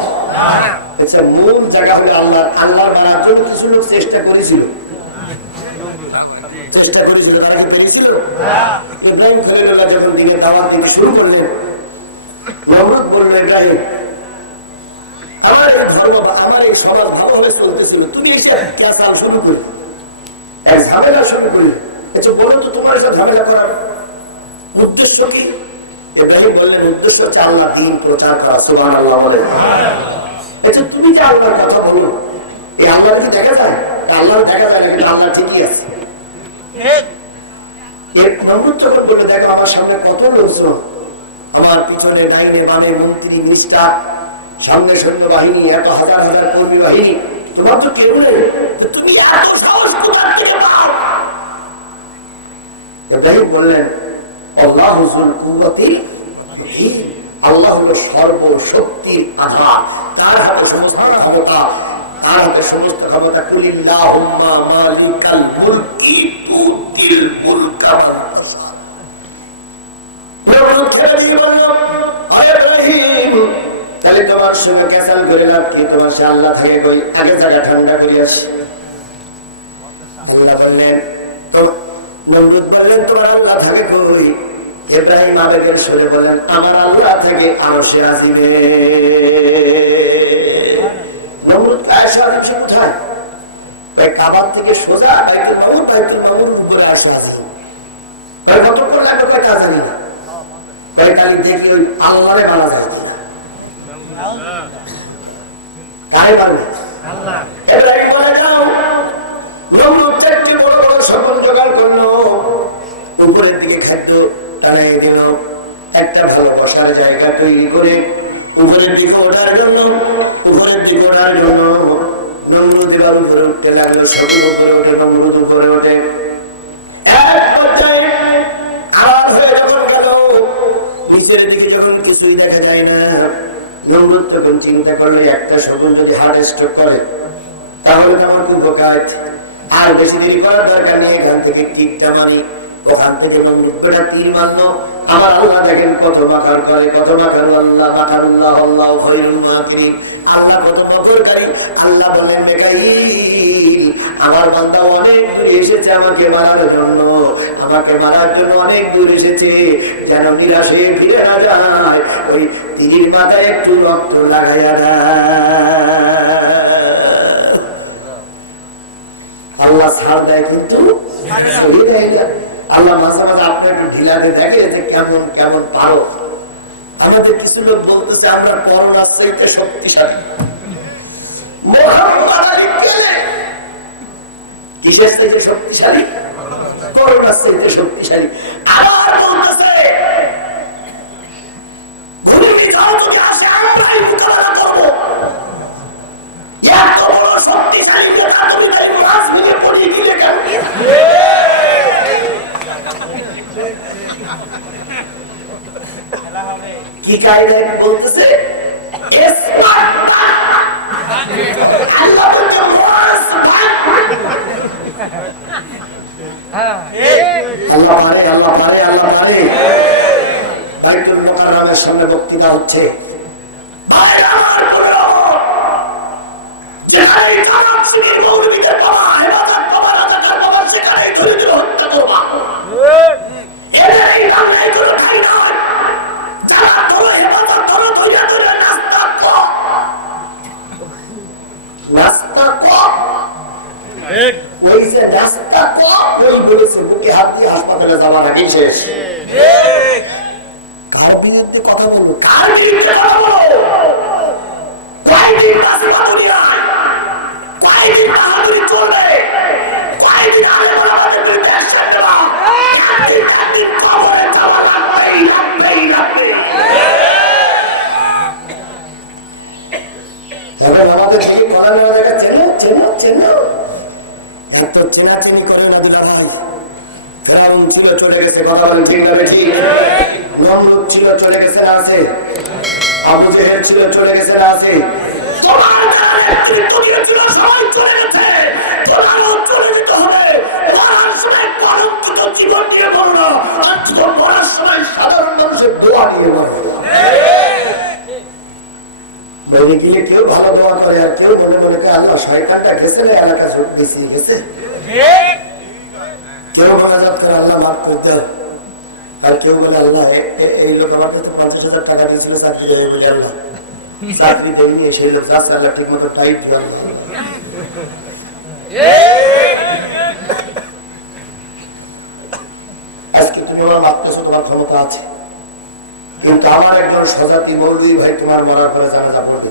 আচ্ছা, মূল জায়গা হলে আল্লাহর মারার জন্য কিছু লোক চেষ্টা করেছিল, তারা পেরেছিল। ইব্রাহিম খলিলুল্লাহ যখন দিনে দাওয়াত দিতে শুরু করলেন, নমরুদ বলল, এটাই আমার ধর্ম, আমার এই সমাজ ভালোভাবে চলতেছিল, তুমি এসে ক্লাস শুরু করলে, এক ঝামেলা শুরু করলে। আচ্ছা বলো তো, তোমার সাথে ঝামেলা করার উদ্দেশ্য কি? ইব্রাহিম বললেন, উদ্দেশ্য হচ্ছে আল্লাহ দ্বীন প্রচার করা। সুবহানাল্লাহ বলে। আচ্ছা তুমি যে আল্লাহর কথা বলো, এই আল্লাহ কি দেখা যায়? আল্লাহ দেখা যায় না, কিন্তু আল্লাহ ঠিকই আছে। নমরুদ যখন বলে, দেখো আমার সামনে কত লোকজন, আমার পিছনে ডাইনে বামে মন্ত্রী মিনিস্টার, সামনে সৈন্যবাহিনী, এত হাজার হাজার কর্মী বাহিনী, তোমার তো কেউ নেই, তুমি এত সাহস কোথা থেকে পাও? ইব্রাহিম বললেন, আল্লাহু যুল কুওয়াতি, আল্লাহ হলো সর্বশক্তির আধার, তার হাতে সমস্ত ক্ষমতা, তার হাতে সমস্ত ক্ষমতা। কুলিল্লাহুম্মা মালিকাল মুলকি তুতিল মুলকা মান তাশা। প্রভু ছেড়ে দিয়ে বলল, ইব্রাহিম, তাহলে তোমার সঙ্গে ক্যাসাল করে লাভ কি? তোমার সে আল্লাহ থাকে কই? আগে জায়গা ঠান্ডা করিয়াছি। আল্লাহ বললেন, নমরুদ বললেন, তোমার আল্লাহ থাকে কই? ইব্রাহিম আবেগের সুরে বললেন, আমার আল্লাহ থেকে আরশে আজিমে। নমরুদ আয়েশা কোথায়? কাবার থেকে সোজা বাইতুল মামুর, বাইতুল মামুর উপরে আয়েশা আজিম। কতক্ষণ লাগবে তা কাজ জানি না। কালি দেখি ওই আল্লাহরে মারা যায় না, কারে পারবে? ইব্রাহিম বলে, যাও। নমরুদ 4টি বড় বড় সকল জোগাড় করলো, উপরের দিকে খাদ্য টানিয়ে গেল, একটা ভালো বসার জায়গা তৈরি করে উপরের দিকে ওঠার জন্য নমরুদ এবার উপরে উঠতে লাগলো। সকল উপরে ওঠে, নমরুদ উপরে ওঠে। এক পর্যায়ে আওয়াজ হয়ে যখন গেল, নিচের দিকে যখন কিছুই দেখা যায় না, নমরুদ তখন চিন্তা করলে, একটা শকুন যদি হার্ট স্ট্রোক করে তাহলে তো আমার খুব উপকার, আর বেশি দেরি করার দরকার নেই, এখান থেকে ঠিকটা মানি। ওখান থেকে নমরুদটা তীর মারলো। আমার আল্লাহ দেখেন কত মাকার করে, কত মাকার। আল্লাহ মাকারুল্লাহ আল্লাহু খায়রুল মাকিরিন। আল্লাহ কত মকরকারী। আল্লাহ বলেন, মিকাইল, আমার বান্দা অনেক দূর এসেছে আমাকে মারার জন্য, অনেক দূর এসেছে, যেন নিরাশে ফিরে না যায়, ওই তীর মাথায় একটু রক্ত লাগাইয়া আল্লাহ ছাড় দেয়, কিন্তু সরিয়ে দেয় না। আল্লাহ মাঝে মাঝে আপনার একটু ঢিলাতে দেখে যে কেমন কেমন পারো। আমাদের কিছু লোক বলতেছে আমরা করোনার চাইতে শক্তিশালী। কিসের চাইতে শক্তিশালী? করোনার চাইতে শক্তিশালী। আবার বলতেছে ঘুরে যাও যদি আসে আমরাই মোকাবেলা করবো। এত বড় শক্তিশালী কথা তুমি তাই মাছ ভেঙে পড়িয়ে গিয়ে কেন? কি কায়দায় বলতেছে? আল্লাহ বলছেন আল্লাহ পারে, আল্লাহ পারে, আল্লাহ পারে। বাইতুল মুকাররমের সামনে বক্তৃতা হচ্ছে। যেখানে জামাত শিবির মৌলবীদের বাবা হেফাজত বাবা রাজাকার বাবা সেখানে ধরে ধরে হত্যা করবা। এদের এই বাংলায় কোনো ঠাঁই নয়। যারা ধরো হেফাজত ধরো ধরে ধরে রাস্তা কম, রাস্তা কম, ওই যে রাস্তা কম ওই বলেছে বুকে হাত দিয়ে হাসপাতালে যাওয়ার আগেই শেষ। কার বিরুদ্ধে কথা বলবো? কার বিরুদ্ধে কথা বলবো? কয়েকদিন বাসে দুনিয়ায় কয়েকদিন বাহাদুরি চলবে, কয়েকদিন আলে বলাবাদের বিরুদ্ধে অ্যাকশন নেওয়া, একদিন কবরে যাওয়া লাগবেই লাগবেই লাগবে। এখন আমাদের দিকে কথা নেওয়া দেখা চেনো চেনো চেনো এত চেনাচেনি করে না দিলা ভাই। ফেরাউন ছিল চলে গেছে, কথা বলেন ঠিক না ঠিক? নমরুদ ছিল চলে গেছে না আছে? আবু জেহেল ছিল চলে গেছে না আছে? তোমার যারা নেতৃত্ব দিয়েছিল সবাই চলে গেছে, তোমারও চলে যেতে হবে। মরার সময় কলঙ্কিত জীবন নিয়ে মরো না, জীবন মরার সময় সাধারণ মানুষের দোয়া নিয়ে মরো। মরে গেলে কেউ ভালো দোয়া করে আর কেউ মনে মনে করে আল্লাহ শয়তানটা গেছে না এলাকা সব বেশি গেছে। কেউ মোনাজাত করে আল্লাহ মাফ করতে হবে, আর কেউ বলে আল্লাহ এই লোক আমার কাছে 50,000 টাকা দিয়েছিল চাকরি দেবে বলে আল্লাহ চাকরি দেয়নি, সেই লোক রাস্তা ঠিক মতো টাইট দিলাম। আজকে তুমি আমার মাপতেছো, তোমার ক্ষমতা আছে, কিন্তু আমার একজন সজাতি মৌলভী ভাই তোমার মরার পরে জানাজা পড়বে।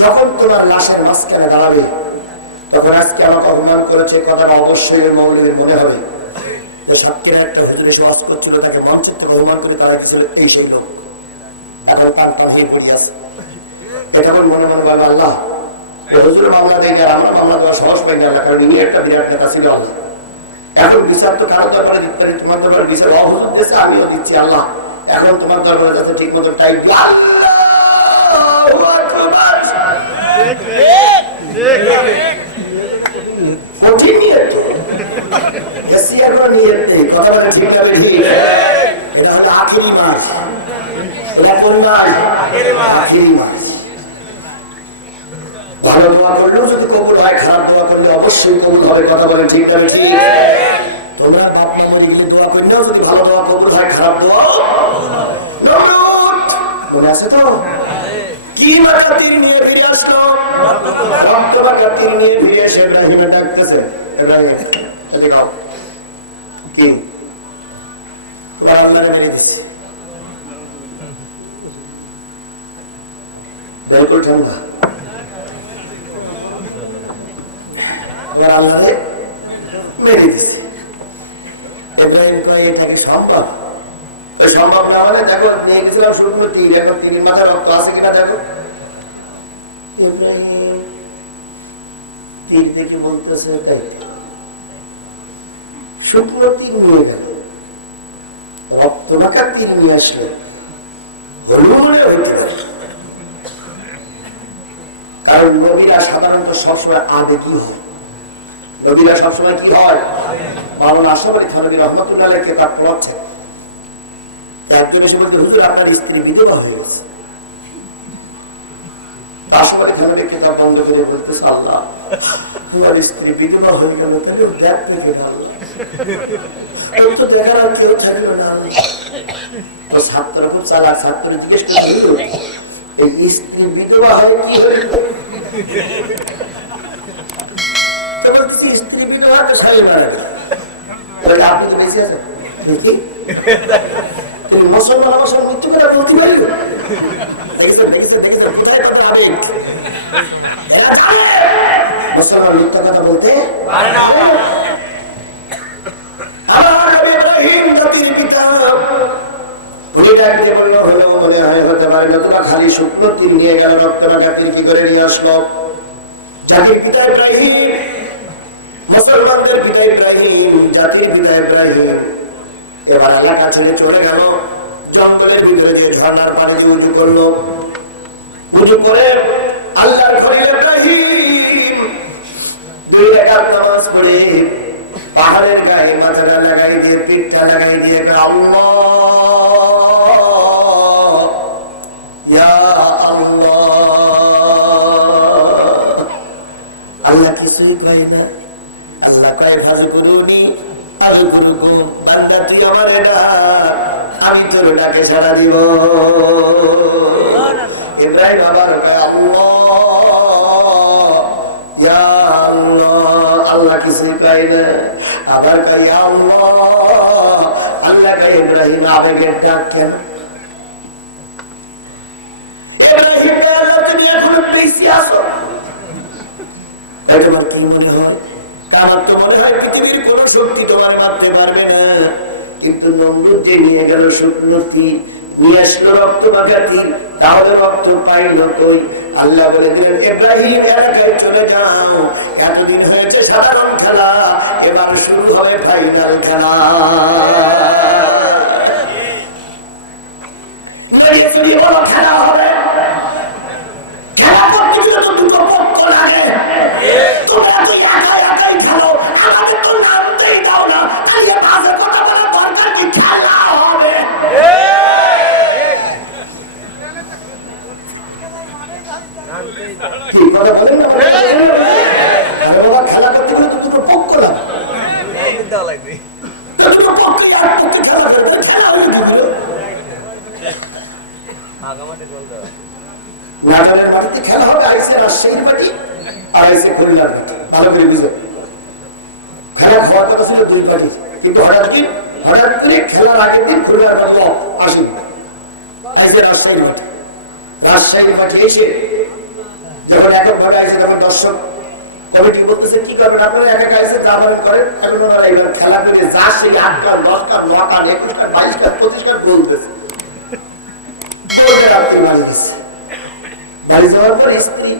যখন তোমার লাশের মাঝখানে দাঁড়াবে তখন আজকে আমাকে অপমান করেছে কথাটা অবশ্যই মৌলভীর মনে হবে। সাক্ষীর একটা হুজুরে সমাজ করছিল, তাকে মঞ্চিত অপমান করে তারা গেছিল এই সেই লোক, এখন তার পাঠিয়ে পড়িয়াছে। এটা মনে মনে বলবে আল্লাহ হুজুর মামলা দেয় যারা আমরা মামলা দেওয়া সহজ পাই না আল্লাহ, কারণ ইনি একটা বিরাট নেতা ছিল আল্লাহ। এখন বিচার তো কারো দরবারে দিতে পারি, তোমার দরবারে বিচার অহুজুর দিয়েছে, আমিও দিচ্ছি আল্লাহ। এখন তোমার দরবারে যাতে ঠিক মতো টাইম কঠিন নিয়ে নিয়ে কথা বলে ঠিক যাবে ঠিক। এটা হলো আখেরি মাস, এটা কোন মাস? আখেরি মাস। ভালো দোয়া করলেও যদি কবুল হয়, খারাপ দোয়া করলে অবশ্যই কবুল হবে, কথা বলে ঠিক যাবে ঠিক। তোমরা বাপমা মনে গিয়ে দোয়া করলেও যদি ভালো দোয়া কবুল হয়, খারাপ দোয়া মনে আছে তো? কি বাটা তীর নিয়ে ফিরে আসলো, রক্ত বাটা তীর নিয়ে ফিরে এসে ইব্রাহিমে ডাকতেছে, ইব্রাহিম দেখাও কি আল্লাহরে মেরে দিচ্ছে। বিলকুল ঠান্ডা আল্লাহরে মেরে দিচ্ছে। ইব্রাহিম কয় এটা কি সম্ভব? সম্ভব না হলে দেখো নিয়ে গেছিলাম শুরু তীর, এখন তীরের মাথায় রক্ত আছে কিনা দেখো। তীর দেখে বলতেছে শুকনো তীর নিয়ে গেল, রক্ত মাখা তীর নিয়ে আসলে কারণ নবীরা সাধারণত সবসময় আবেগী হয়। নবীরা সবসময় কি হয়? মাওলানা আশরাফ আলী থানভী রহমাতুল্লাহ আলাইহি কিতাব পড়াচ্ছেন, একজন এসে বলতে হুজুর আপনার স্ত্রী বিধবা হয়ে গেছে। আশরাফ আলী থানভী কিতাব বন্ধ করে বলতেছে আল্লাহ তোমার স্ত্রী বিধবা হয়ে গেল, তাহলে দেখবে কেন আল্লাহ? তো দেখার আর কেউ থাকবে না। ছাত্র খুব চালাক, ছাত্র জিজ্ঞেস করতে এই স্ত্রী বিধবা হয়ে কি হইল? স্ত্রী বিধবা তো স্বামী মারা গেল, আপনি তো বেশি আছেন দেখি মুসলমান আমার সঙ্গে মৃত্যু করে বলতে পারি কোথায় কথা মুসলমান মিথ্যা কথা বলতে পারে না। আমার নবী ইব্রাহিম জাতির পিতা হলেও মনে হয় হতে পারে না, তোরা খালি শুকনো তিল নিয়ে গেল, রক্ত মাখা তিল কি করে নিয়ে আসলো? জাতির পিতা ইব্রাহিম, মুসলমানদের পিতা ইব্রাহিম, জাতির পিতা ইব্রাহিম এবার এলাকা ছেড়ে চলে গেল, জঙ্গলের ভিতরে যে ঝর্ণার পানি দিয়ে উজু করলো, উজু করে আল্লাহর খলিল ইব্রাহিম 2 রাকাত নামাজ পড়ে পাহাড়ের গায়ে মাথাটা লাগাই দিয়ে পিঠটা লাগাই দিয়ে আল্লাহ ইয়া আল্লাহ, আল্লাহ কিছুই কয় না। আল্লাহ কয় ফাজকুরুনি আযকুরুকুম, বান্দা তুই আমারে ডাক, আমি তোর ডাকে সাড়া দিব। ইব্রাহিম আবার কয় আল্লাহ ইয়া আল্লাহ, আল্লাহ কিছুই কয় না, আবার কয় ইয়া আল্লাহ। আল্লাহ কয় ইব্রাহিম আবেগের ডাক কেন? ইব্রাহিম আল্লাহ তুমি এখনো বেঁচে আছো? তোমার কি মনে হয়? আমার তো মনে হয় পৃথিবীর কোন শক্তি তোমার মারতে পারবে না, কিন্তু নমরুদকে নিয়ে গেল শুকনো তীর, নিয়ে আসলো রক্ত মাখা তীর, তাহলে রক্ত পাইল কই? আল্লাহ বলে দিলেন ইব্রাহিম এলাকায় চলে যাও, এতদিন হয়েছে সাধারণ খেলা, এবার শুরু হবে ফাইনাল খেলা। খেলা হবে, খেলা করতে গেলে তো দুটো পক্ষ লাগে, তোমরা তো একাই একাই খেলো, আমাদের তো নামতেই দাও না, খালি বাজে কথা বলা দরকার কি? খেলা হবে। কথা বলেন না, খেলা করতে গেলে তো দুটো পক্ষ লাগবে, দুটো পক্ষে এক পক্ষে খেলা করবে, খেলা হয়ে গেল। নাটোরের মাটিতে খেলা হবে, আইসে রাজশাহীর মাটি আর আইসে খুলনার মাটি, ভালো করে বুঝো। খেলা হওয়ার কথা ছিল 2 পার্টি, কিন্তু হঠাৎ করে খেলার আগের দিন খুলনার মাটি আসেন, আইসে রাজশাহীর মাটি। রাজশাহীর মাটি এসে যখন একক ঘরে আসে, তখন দর্শক কমিটি বলতেছে কি করবেন আপনারা, একা আইসে যা বলেন করেন, এখন ওনারা এবার খেলা করে যা সেই 8 কার 10 কার 9 কার 21 কার 22 কার 25 কার বলতেছে, আপনি মারি দিচ্ছে। বাড়ি যাওয়ার পর স্ত্রী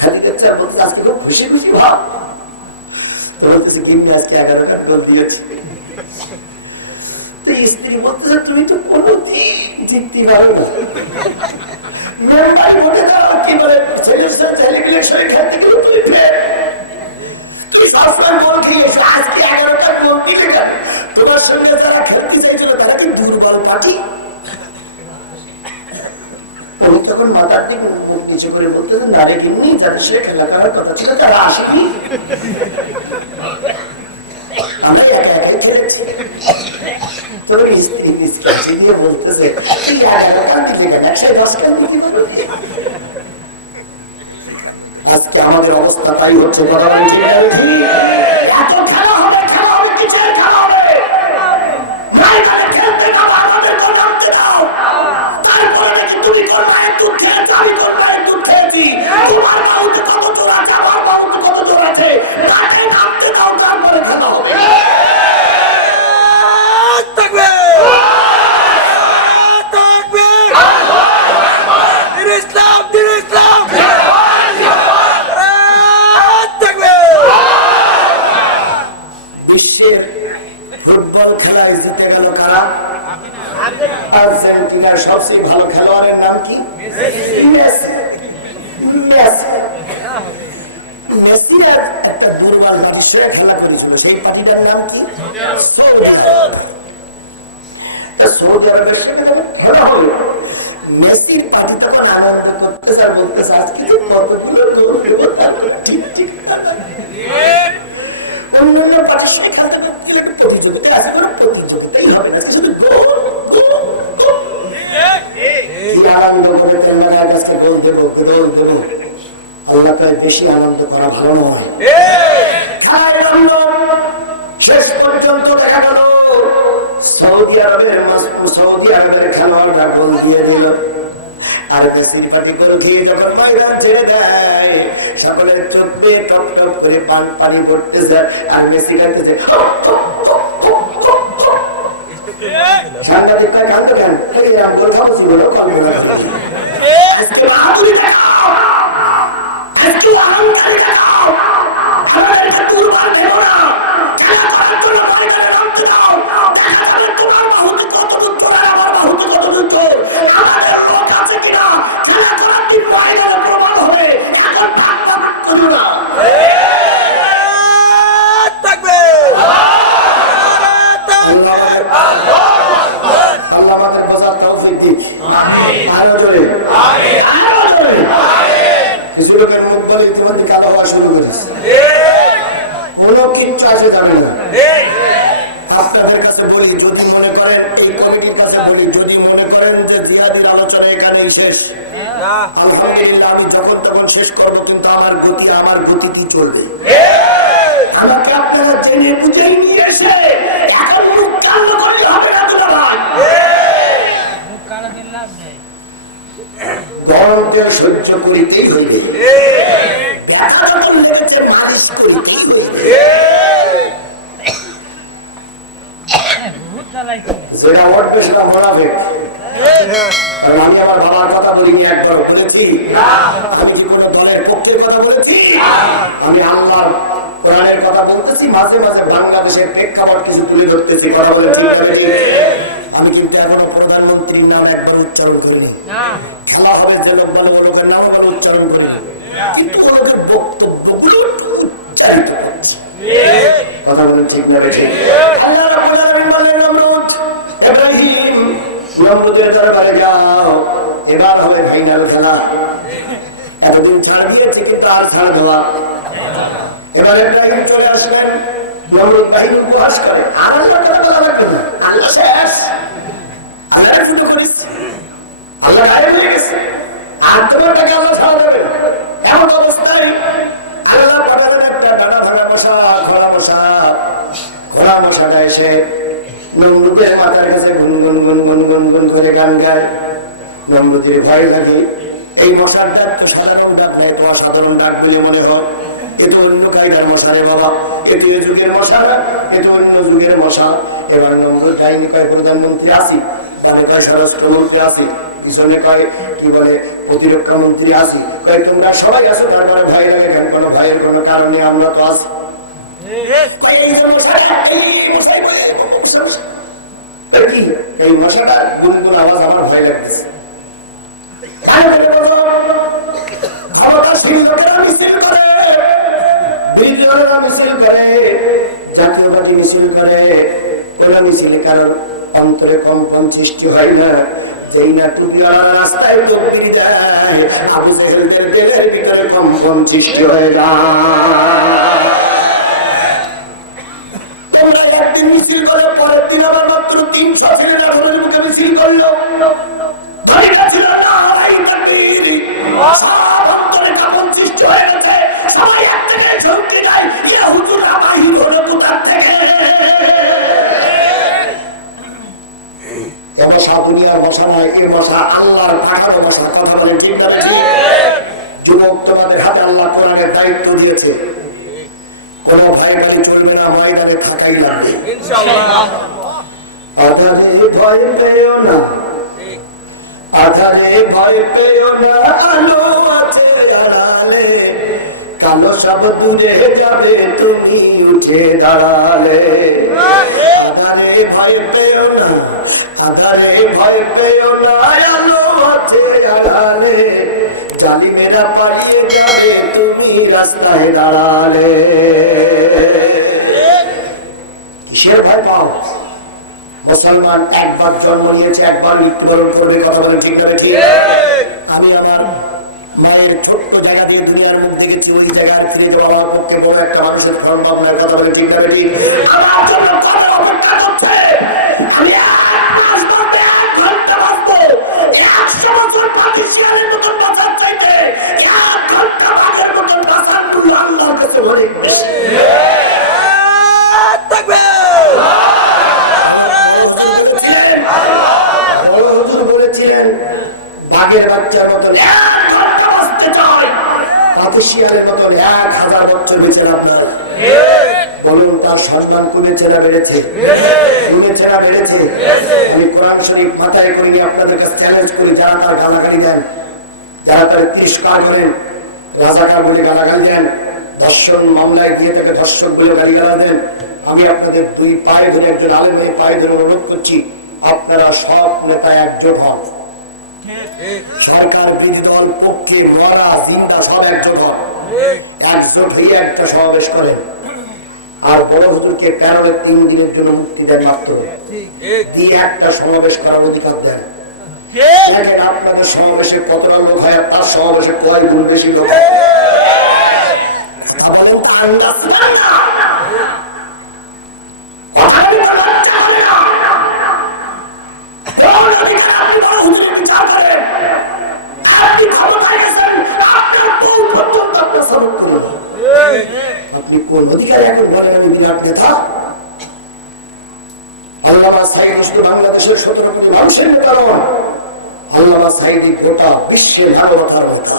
খালি দেখছে আর বলছে আজকে খুব খুশি খুশি ভাব, বলতেছে কিন্তু আজকে 11টা গোল দিয়েছি। স্ত্রী বলতেছে তুমি তো কোনোদিন জিততে পারো না, মেম্বার ভোটে দাও কি বলে ছেলের সাথে ছেলে ইলেকশনে খেলতে গেলে তুই ফের তুই সবসময় গোল খেয়েছিস, আজকে 11টা গোল দিলে কেন? তোমার সঙ্গে যারা খেলতে চাইছিল তারা কি দুর্বল পার্টি? যখন মাথার দিকে মুখ নিচে করে বলতেছেন না রে কেমনি যাদের সে খেলা করার কথা ছিল তারা আসেনি, আমরা একা একাই খেলেছি। তোর স্ত্রী মিস্ত্রি দিয়ে বলতেছে তুই 11 কান দিকে কেন, 110 কান দিকে বলো। আজকে আমাদের অবস্থা তাই হচ্ছে, কথা বলি ঠিক আছে? এত খেলা হবে, খেলা হবে, কিসের খেলা হবে? ময়দানে খেলতে যাবো, আমাদের নামতে দাও, তারপরে দেখি তুমি তোর মায়ের দুধ খেয়েছো, আমি তোর মায়ের দুধ খেয়েছি, তোমার বাবুতে কত জোর আছে, আমার বাবুতে কত জোর আছে, তাকে নামতে দাও, তারপরে খেলা হবে। বিশ্বের ফুটবল খেলায় জিতে গেল কারা? আর্জেন্টিনার সবচেয়ে ভালো খেলোয়াড়ের নাম কি? মেসি একটা দুর্বল পার্টির সঙ্গে খেলা করেছিল, সেই পার্টিটার নাম কি? সৌদি আরবের সঙ্গে খেলা হলো, মেসির পার্টি তখন আনন্দ করতেছে আর বলতেছে আজকে কতগুলো গোল দেবো, ঠিক ঠিক অন্যান্য পার্টির সঙ্গে খেলতে করতে প্রতিযোগিতা আছে, কোনো প্রতিযোগিতাই হবে না, শুধু আনন্দ করে খেলার কাছে গোল দেবো গোল দেবো। আল্লাহ তাই বেশি আনন্দ করা ভালো নয়। শেষ পর্যন্ত দেখা গেল সৌদি আরবের খেলোয়াড়রা গোল দিয়ে দিল, আর মেসির পার্টি করে খেয়ে যখন ময়দান ছেড়ে দেয়, সকলের চোখ দিয়ে টপ টপ করে পানি পড়তেছে আর মেসি কাঁদতেছে। সাংবাদিকরা কাঁদতো কেন? এরকম করে খাবো জীবনে কিছু লোকের মুখ বলে ইতিমধ্যে কাদা হওয়া শুরু করেছে, কোনো কিচ্ছু আছে জানে না। আপনাদের কাছে বলি, যদি মনে করেন এই কমিটির কাছে বলি, যদি মনে করেন যে জিহাদের আলোচনা এখানেই শেষ, আলহামদুলিল্লাহ আমি যখন তখন শেষ করবো, কিন্তু আমার গতিতেই চলবে। আমাকে আপনারা জেনে বুঝে নিয়ে এসে এখন মুখ কান্ড করলে হবে না। তোরা ভাই গরম তেল সহ্য করিতেই হইবে, ব্যথা যখন লেগেছে মালিশ করিতেই হইবে। যেটা উঠবে সেটা মনাবে। আমি আমার বাবার কথা বলিনি, একবার বলেছি। আমি কি কোনো দলের পক্ষের কথা বলেছি? আমি আল্লাহর কোরআনের কথা বলতেছি, মাঝে মাঝে বাংলাদেশের প্রেক্ষাপট কিছু তুলে ধরতেছি, কথা বলে ঠিক আছে। আমি কিন্তু এখনো প্রধানমন্ত্রীর নাম একবার উচ্চারণ করিনি, খেলা হলে যে লোকের নাম উচ্চারণ করিনি, কিন্তু আমাদের বক্তব্যগুলো উচ্চারিত করছি, কথা বলেন ঠিক না বেঠিক? আল্লাহ রাব্বুল আলামিন বলেন, ইব্রাহিম নমরুদের দরবারে যাও, এবার হবে ফাইনাল খেলা। এতদিন ছাড় দিয়েছে কিন্তু আর ছাড় দেওয়া। এবার ইব্রাহিম চলে আসলেন, নমরুদ বাহিনী উপহাস করে, আর আল্লাহ কথা বলা লাগবে না, আল্লাহ শেষ, আল্লাহ শুরু করিস, আল্লাহ গায়ে নিয়ে গেছে, আর তোমার টাকা আল্লাহ ছাড়া দেবে। এমন অবস্থায় আল্লাহ পাঠালেন একটা টানা ভাঙা মশা, ঘোড়া মশাটা এসে নমরুদের মাথার কাছে গুনগুন গুনগুন গুনগুন করে গান গায়। নমরুদের ভয় লাগে, এই মশার ডাক তো সাধারণ ডাক নয়, তোমার সাধারণ ডাক বলে মনে হয়, এ তো অন্য কায়দার মশা রে বাবা, এ তো এ যুগের মশা না, এ তো অন্য যুগের মশা। এবার নমরুদ কাহিনী কয় প্রধানমন্ত্রী আসি, তাহলে কয় স্বরাষ্ট্রমন্ত্রী আসি, পিছনে কয় কি বলে প্রতিরক্ষা মন্ত্রী আসি, কয় তোমরা সবাই আছো, তারপরে ভয় লাগে কেন? কোনো ভয়ের কোনো কারণে আমরা তো আছি। এই মশাটা গুনগুন আওয়াজ আমার ভয় লাগতেছে। জাতীয়বাদী মিছিল করে, ওরা মিছিল কারণ অন্তরে কম্পন সৃষ্টি হয় না। যেই না টুপিওয়ালা রাস্তায় চোখটি যায়, আবু জেহেলদের দিলের ভিতরে কম্পন সৃষ্টি হয়ে যায়। একদিন মিছিল করে, পরের দিন আবার মাত্র 300 ছেলেরা ঘরের মুখে মিছিল করলো। ছিল না, সব অন্তরে কাপন সৃষ্টি হয়ে গেছে, সবাই এক থেকে ঝুঁকি দেয়, ইয়া হুজুর আমাহি হলো কোথার থেকে। এ মশা দুনিয়ার মশা নয়, এই মশা আল্লাহর পাঠানো মশা, কথা বলে ঠিক না? যুবক তোমাদের হাতে আল্লাহ কোরআনের দায়িত্ব দিয়েছে, কোন ভয় গাড়ি চলবে না, ময়দানে থাকাই লাগবে ইনশাআল্লাহ। আধারে ভয় পেও না, আধারে ভয় পেও না, আলো আছে আড়ালে, কালো সব দূরে যাবে তুমি উঠে দাঁড়ালে। আধারে ভয় পেও না, আধারে ভয় পেও না, আলো আছে আড়ালে, জালিমেরা পালিয়ে যাবে তুমি রাস্তায় দাঁড়ালে। কিসের ভয় পাও? মুসলমান একবার জন্ম নিয়েছে, একবার মৃত্যুবরণ করবে, কথা বলে ঠিক করে ঠিক। আমি আমার মায়ের ছোট্ট জায়গা দিয়ে দুনিয়ার মুখ দেখেছি, ওই জায়গায় ফিরে দেওয়া আমার পক্ষে বড় একটা মানুষের ধর্ম আপনার, কথা বলে ঠিক করে ঠিক। আমার জন্য কত অপেক্ষা করছে, আমি 1 মাস বাদে 1 ঘন্টা বাঁচবো, 100 বছর পাখি শিয়ালের মতন বাঁচার চাইতে 1 ঘন্টা বাঘের মতন বাঁচার মূল্য আল্লাহর কাছে অনেক বেশি। বলেছিলেন বাঘের বাচ্চার মতন 1 ঘন্টা বাঁচতে চাই, মাথুসিয়ারের মতন 1000 বছর বেঁচে আপনারা বলুন তার সম্মান কোনে ছেড়া বেড়েছে, কোনে ছেড়া বেড়েছে। আমি কোরআন শরীফ মাথায় করে নিয়ে আপনাদের কাছে চ্যালেঞ্জ করি, যারা তার গালাগালি দেন, যারা তার তিরস্কার করেন, রাজাকার বলে গালাগালি দেন, ধর্ষণ মামলায় গিয়ে তাকে ধর্ষক বলে গালিগালা দেন, আমি আপনাদের 2 পায়ে ধরে, একজন আলেমের পায়ে ধরে অনুরোধ করছি, আপনারা সব নেতা একজোট হন। সরকার বিরোধী দল পক্ষে মরা জিন্দা সব একজোট হন, একজোট হয়ে একটা সমাবেশ করেন। আর বড় হুজুরকে 3 দিনের জন্য মুক্তি দেন, মাত্র দিয়ে একটা সমাবেশ করার অধিকার দেন। দেখেন আপনাদের সমাবেশে কতটা লোক হয়, আর তার সমাবেশে কয় গুণ বেশি লোক। আপনি কোন অধিকারে এখন বলেন আমি বিরাট নেতা? আল্লামা সাঈদ শুধু বাংলাদেশের 17 কোটি মানুষের নেতা নন, আল্লামা সাঈদ গোটা বিশ্বের মানবতার নেতা।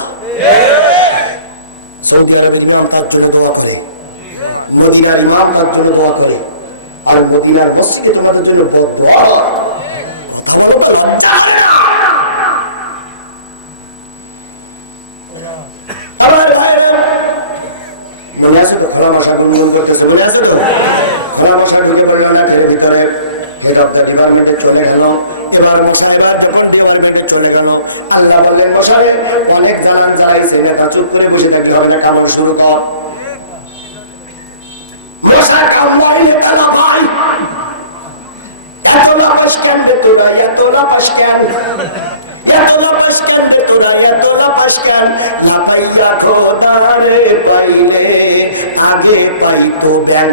সৌদি আরবের ইমাম তার জন্য দোয়া করে, মদিনার ইমাম তার জন্য দোয়া করে, আর মদিনার মসজিদে তোমাদের জন্য দোয়া। মনে আছে তো খোলা মশা গুনগুন করতেছে, মনে আছে তো খোলা মশা ঢুকে পড়ল না ঘরের ভিতরে, হেড অফ দ্য ডিপার্টমেন্টে চলে গেল। এবার মশা এবার যখন ডিপার্টমেন্টে চলে গেল, আল্লাহ বললেন মশারে অনেক জানান জ্বালাইছে, নেতা চুপ করে বসে থাকলে হবে না, কামড় শুরু কর। মশা কামড়াই নেতা না ভাই, এত লাপাস কেন দেখো না, এত লাপাস কেন, এত লাপাস কেন দেখো না, এত লাপাস কেন, লাপাইয়া খোদারে পাইলে আগে পাইতো জ্ঞান।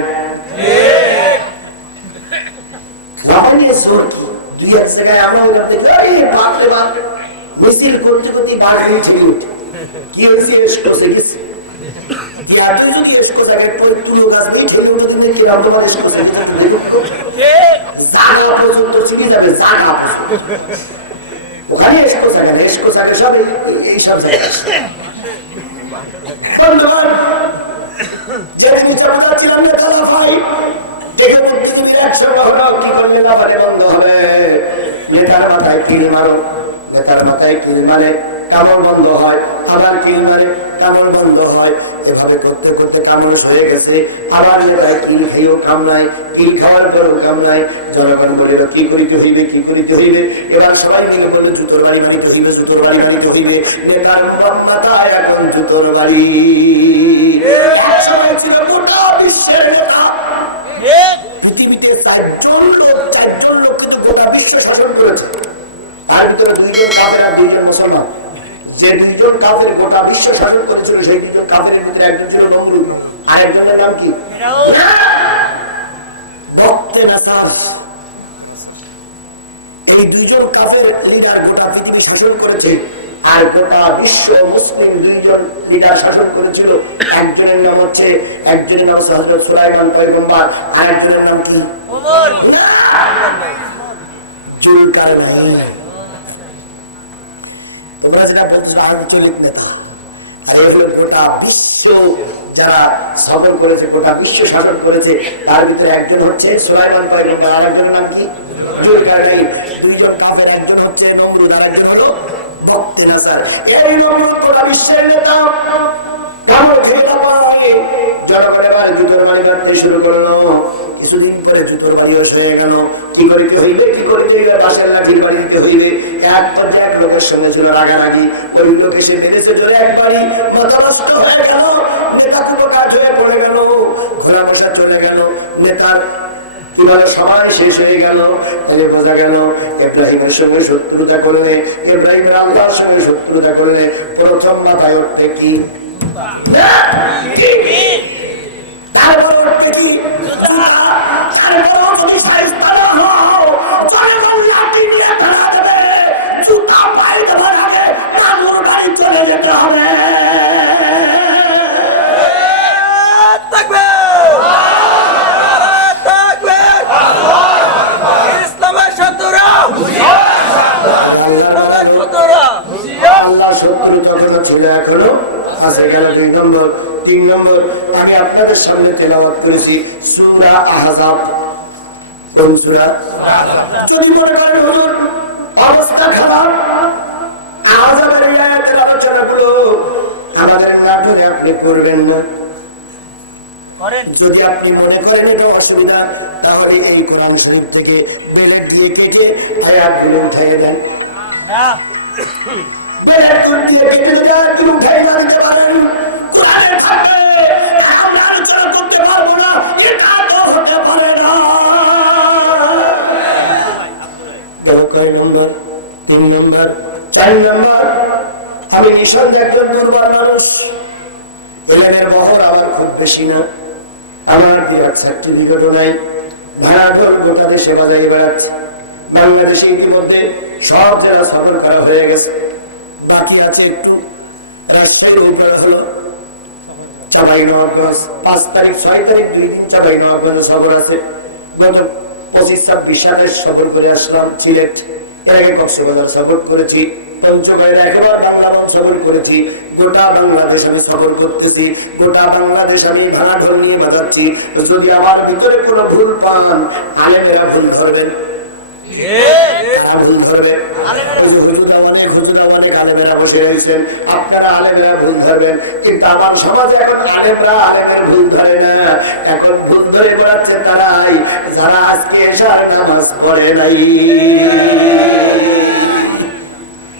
দুই এক জায়গায় আমরা মিছিল করতে করতে বাড়ি ছেড়ে উঠে কি হয়েছে, এসকোসে গেছে। যদি এসকোস আগে তুলো গাছ নেই ছেড়ে উঠে দিলে কি রাম তোমার এসকোসে জাগা পর্যন্ত চিনি যাবে, জাগা পর্যন্ত ওখানে এসকোস আগে, এসকোস আগে সব এইসব জায়গায়। যেখানে চাচ্ছিলাম না চলা ভাই, যেখানে পৃথিবীর 100 হলো কি করলে না মানে বন্ধ হবে। নেতার মাথায় কিল মারো, নেতার মাথায় কিল মানে কামড় বন্ধ হয়, আবার কিল মানে কামড় বন্ধ হয়। এভাবে করতে করতে কামড় হয়ে গেছে, আবার নেতায় কিল খেয়েও কামড়ায়, কিল খাওয়ার পরেও কামড়ায়। জনগণ বলিল কি করিতে হইবে, কি করিতে হইবে। এবার সবাই মিলে বললো জুতোর বাড়ি বাড়িতে হইবে, জুতোর বাড়ি বাড়িতে হইবে। নেতার মাথায় এখন জুতোর বাড়ি। একসময় ছিল গোটা বিশ্বের নেতা, পৃথিবীতে 4জন লোক কিন্তু গোটা বিশ্ব শাসন করেছে। তার ভিতরে 2 জন কাফের আর 2 জন মুসলমান। যে 2 জন কাফের গোটা বিশ্ব শাসন করেছিল, সেই 2 জন কাফের ভিতরে একজন ছিল নমরুদ, আর একজনের নাম কি এই 2 জন কাফের লিডার গোটা পৃথিবী শাসন করেছে। আর গোটা বিশ্ব মুসলিম 2 জন লিডার শাসন করেছিল। একজনের নাম হচ্ছে, একজনের নাম হযরত সুলাইমান পয়গম্বর, আর একজনের নাম কি ওমর জুলকারনাইন। তোমরা যেটা বলছো আর কিছু লিখবে না। আর এগুলো গোটা বিশ্ব যারা শাসন করেছে, গোটা বিশ্ব শাসন করেছে, তার ভিতরে একজন হচ্ছে সুলাইমান পয়গম্বর, আর একজনের নাম কি জুলকারনাইন। 2 জন কাফের, একজন হচ্ছে নমরুদ, আর একজন হলো এই নমরুদ গোটা বিশ্বের নেতা। জনগণ এবার জুতোর বাড়ি কাটতে শুরু করলো। কিছুদিন পরে জুতোর বাড়িও হয়ে গেল। কি করিতে হইবে, কি করিতে হইবে, বাসার লাঠির বাড়ি দিতে হইবে। এক পর্যায়ে এক লোকের সঙ্গে ছিল রাগারাগি, ওই লোক এসে বেঁধেছে জোরে একবারই, মাথা নষ্ট হয়ে গেল, নেতা কুপো কাজ হয়ে পড়ে গেল, ঘোড়া বসা চলে গেল, নেতার কিভাবে সময় শেষ হয়ে গেল। তাহলে বোঝা গেল ইব্রাহিমের সঙ্গে শত্রুতা করলে, ইব্রাহিমের আল্লাহর সঙ্গে শত্রুতা করলে প্রথম মাথায় উঠতে কি, তারপর উঠতে কি চলে যেতে হবে। আল্লাহ শত্রু যখন ছিল এখনো আছে গেল 2 নম্বর। 3 নম্বর আমি আপনাদের সামনে তেলাওয়াত করেছি সূরা আহজাব। কোন সূরা? যদি মনে করেন হুজুর অবস্থা খারাপ, আহজাবের আয়াতের আলোচনাগুলো আমাদের নাটকে আপনি করবেন না। যদি আপনি মনে করেন এটা অসুবিধা, তাহলে এই কোরআন শরীফ থেকে বেরেট দিয়ে কেটে আয়াতগুলো উঠাইয়ে দেন। বেরেট দিয়ে কেটে যদি আয়াতগুলো উঠাই না দিতে পারেন, কোরআনে থাকবে আমরা আলোচনা করতে পারবো না, এটা তো হতে পারে না। 3 নম্বর 4 নম্বর আমি নিঃসন্দেহে একজন দুর্বল মানুষ, এলেনের বহর আমার খুব বেশি না, আমার বিরাট সার্টিফিকেট নাই, ভাড়াঘর গোটা দেশে বাজারে বেড়াচ্ছে। বাংলাদেশে ইতিমধ্যে সব জেলা সফর করা হয়ে গেছে, বাকি আছে একটু রাজশাহী হলো চাঁপাইনবাবগঞ্জ 5 তারিখ 6 তারিখ 2 দিন চাঁপাইনবাবগঞ্জে সফর আছে। গত 25-26 সালে সফর করে আসলাম সিলেট, এর আগে কক্সবাজার সফর করেছি, পঞ্চগড়ের একেবারে বাংলাদেশ সফর করেছি। গোটা বাংলাদেশ আমি সফর করতেছি, গোটা বাংলাদেশ আমি ভাড়া ধর নিয়ে বাজাচ্ছি। যদি আমার ভিতরে কোনো ভুল পান, আলেমেরা ভুল ধরবেন, আপনারা আলেমেরা ভুল ধরবেন, কিন্তু আমার সমাজে এখন আলেমরা আলেমের ভুল ধরে না, এখন ভুল ধরে বেড়াচ্ছে তারাই যারা আজকে এশার নামাজ পড়ে নাই।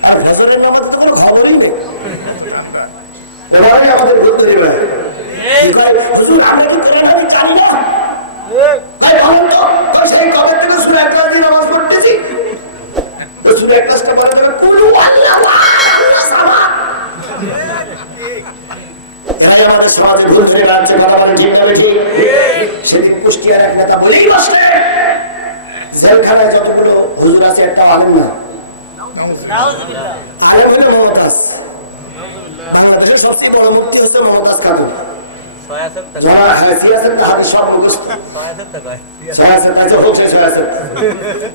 আর ফজরের নামাজ তো কোনো খবরই নেই, এবারে আমাদের ভুল ধরে বেড়ায়। হুজুর আমরা কি কোরআন চাই না? ভাই ভালো তো সেই কবে থেকে সূরা ইখলাস দিয়ে নামাজ পড়তেছি, সূরা ইখলাসটা পড়ে দেবে কুলু আল্লাহু সামাদ। তাই আমাদের সমাজে ভুল ধরে বেড়াচ্ছে, কথা বলে ঠিক না ঠিক? সেদিন কুষ্টিয়ার এক নেতা বলেই বসে, জেলখানায় যতগুলো হুজুর আছে একটা আলেম না, আলেম হলে মমতাজ। বাংলাদেশের সবচেয়ে বড় মুক্তি হচ্ছে মমতাজ খাতুন।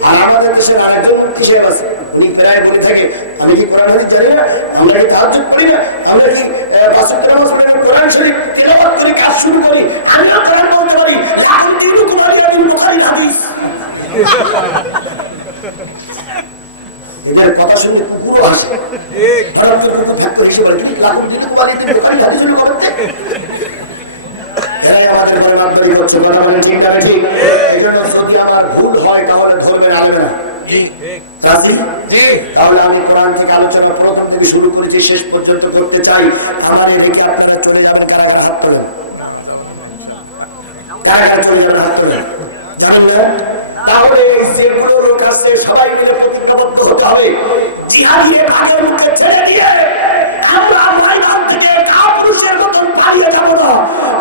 আর আমাদের দেশের আরেকজন মুক্তি সাহেব আছে, উনি প্রায় বলে থাকে আমি কি কোরআন হাদিস জানি না, আমরা কি তাহাজ্জুদ করি না, আমরা কি 5 ওয়াক্ত নামাজ পড়ি না, কোরআন শরীফ তেলাওয়াত করি, কাজ শুরু করি, আমিও কোরআন বলতে পারি, লাখুন দিন কুমারিয়া দিন বুখারী হাদিস। এদের কথা শুনে পুরো হাসে, খারাপ থাকতো হিসেবে বলে তুমি লাখুন দিন কুমারিয়া দিন বুখারী হাদিস শুরু করতে। আমাদের মনে মাত্রই হচ্ছে, কথা মানে ঠিক না ঠিক? এই জন্য যদি আমার ভুল হয় তাহলে ধরবেন আলেমরা। তাহলে আমি কোরআন থেকে আলোচনা প্রথম থেকে শুরু করেছি, শেষ পর্যন্ত করতে চাই। আমার এদিকে আপনারা চলে যাবেন, কারা কারা হাত তোলেন, কারা কারা চলে যাবেন হাত তোলেন, জানেন না? তাহলে যেগুলো লোক আছে সবাই মিলে প্রতিজ্ঞাবদ্ধ হতে হবে, জিহাদিয়ে ভাগের মুখে ছেড়ে দিয়ে আমরা ময়দান থেকে কাপুরুষের মতন পালিয়ে যাব না,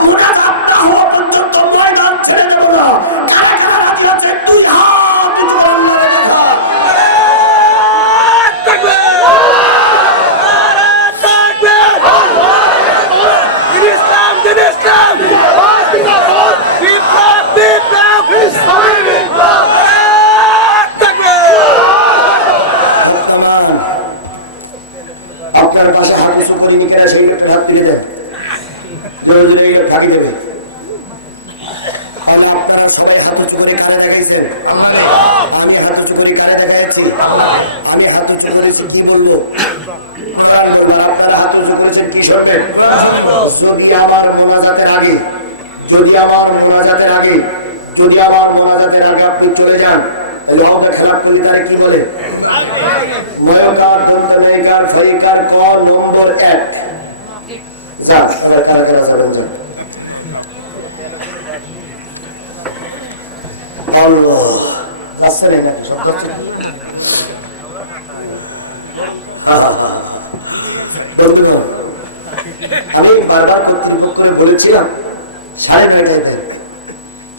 মুনাজাত না হওয়া পর্যন্ত ময়দান ছেড়ে যাব না। কারা কারা রাজি আছে 2 হাত উঁচু করে আল্লাহর দেখা। আপনার পাশে হাত উঁচু করে নিকেরা সেই লোকটা হাত দিয়ে দেন, ফাঁকি দেবে। আপনারা সবাই হাত উঁচু করে কারে দেখাইছেন? আমি হাত উঁচু করে কারে দেখাইছি? আমি হাত উঁচু করেছি, কি বলবো? আপনারা হাত উঁচু করেছেন কি শর্তে? যদি আমার মোনাজাতের আগে, যদি আমার মোনাজাতের আগে, যদি আমার মোনাজাতের আগে আপনি চলে যান, তাহলে আমাদের খেলাপ করলে তারা কি বলে? ময়কার দন্তনায়িকার ফরিকার ক নম্বর 1 যা কারা কারা যাবেন যান। আল্লাহ কাছে নেই নাকি সব করছে? আমি বারবার কর্তৃপক্ষকে বলেছিলাম 9:30টায় দেন,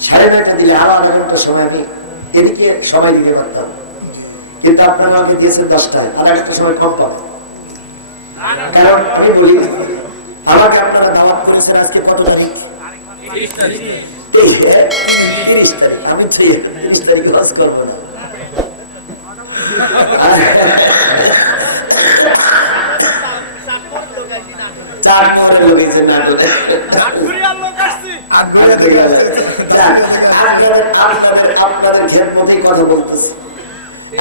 9:30 দিলে আরো আধা ঘন্টা সময় নেই, এদিকে সময় দিতে পারতাম, কিন্তু আপনারা আমাকে দিয়েছেন 10টায়, আধা ঘন্টা সময় কম পাবো। কারণ আমি বলি আমাকে আপনারা দাওয়াত করেছেন আজকে কত তারিখ? 30 তারিখ। আমি 30 তারিখে বাস করবো না। আপনাদের ঘের মধ্যেই কথা বলতেছি।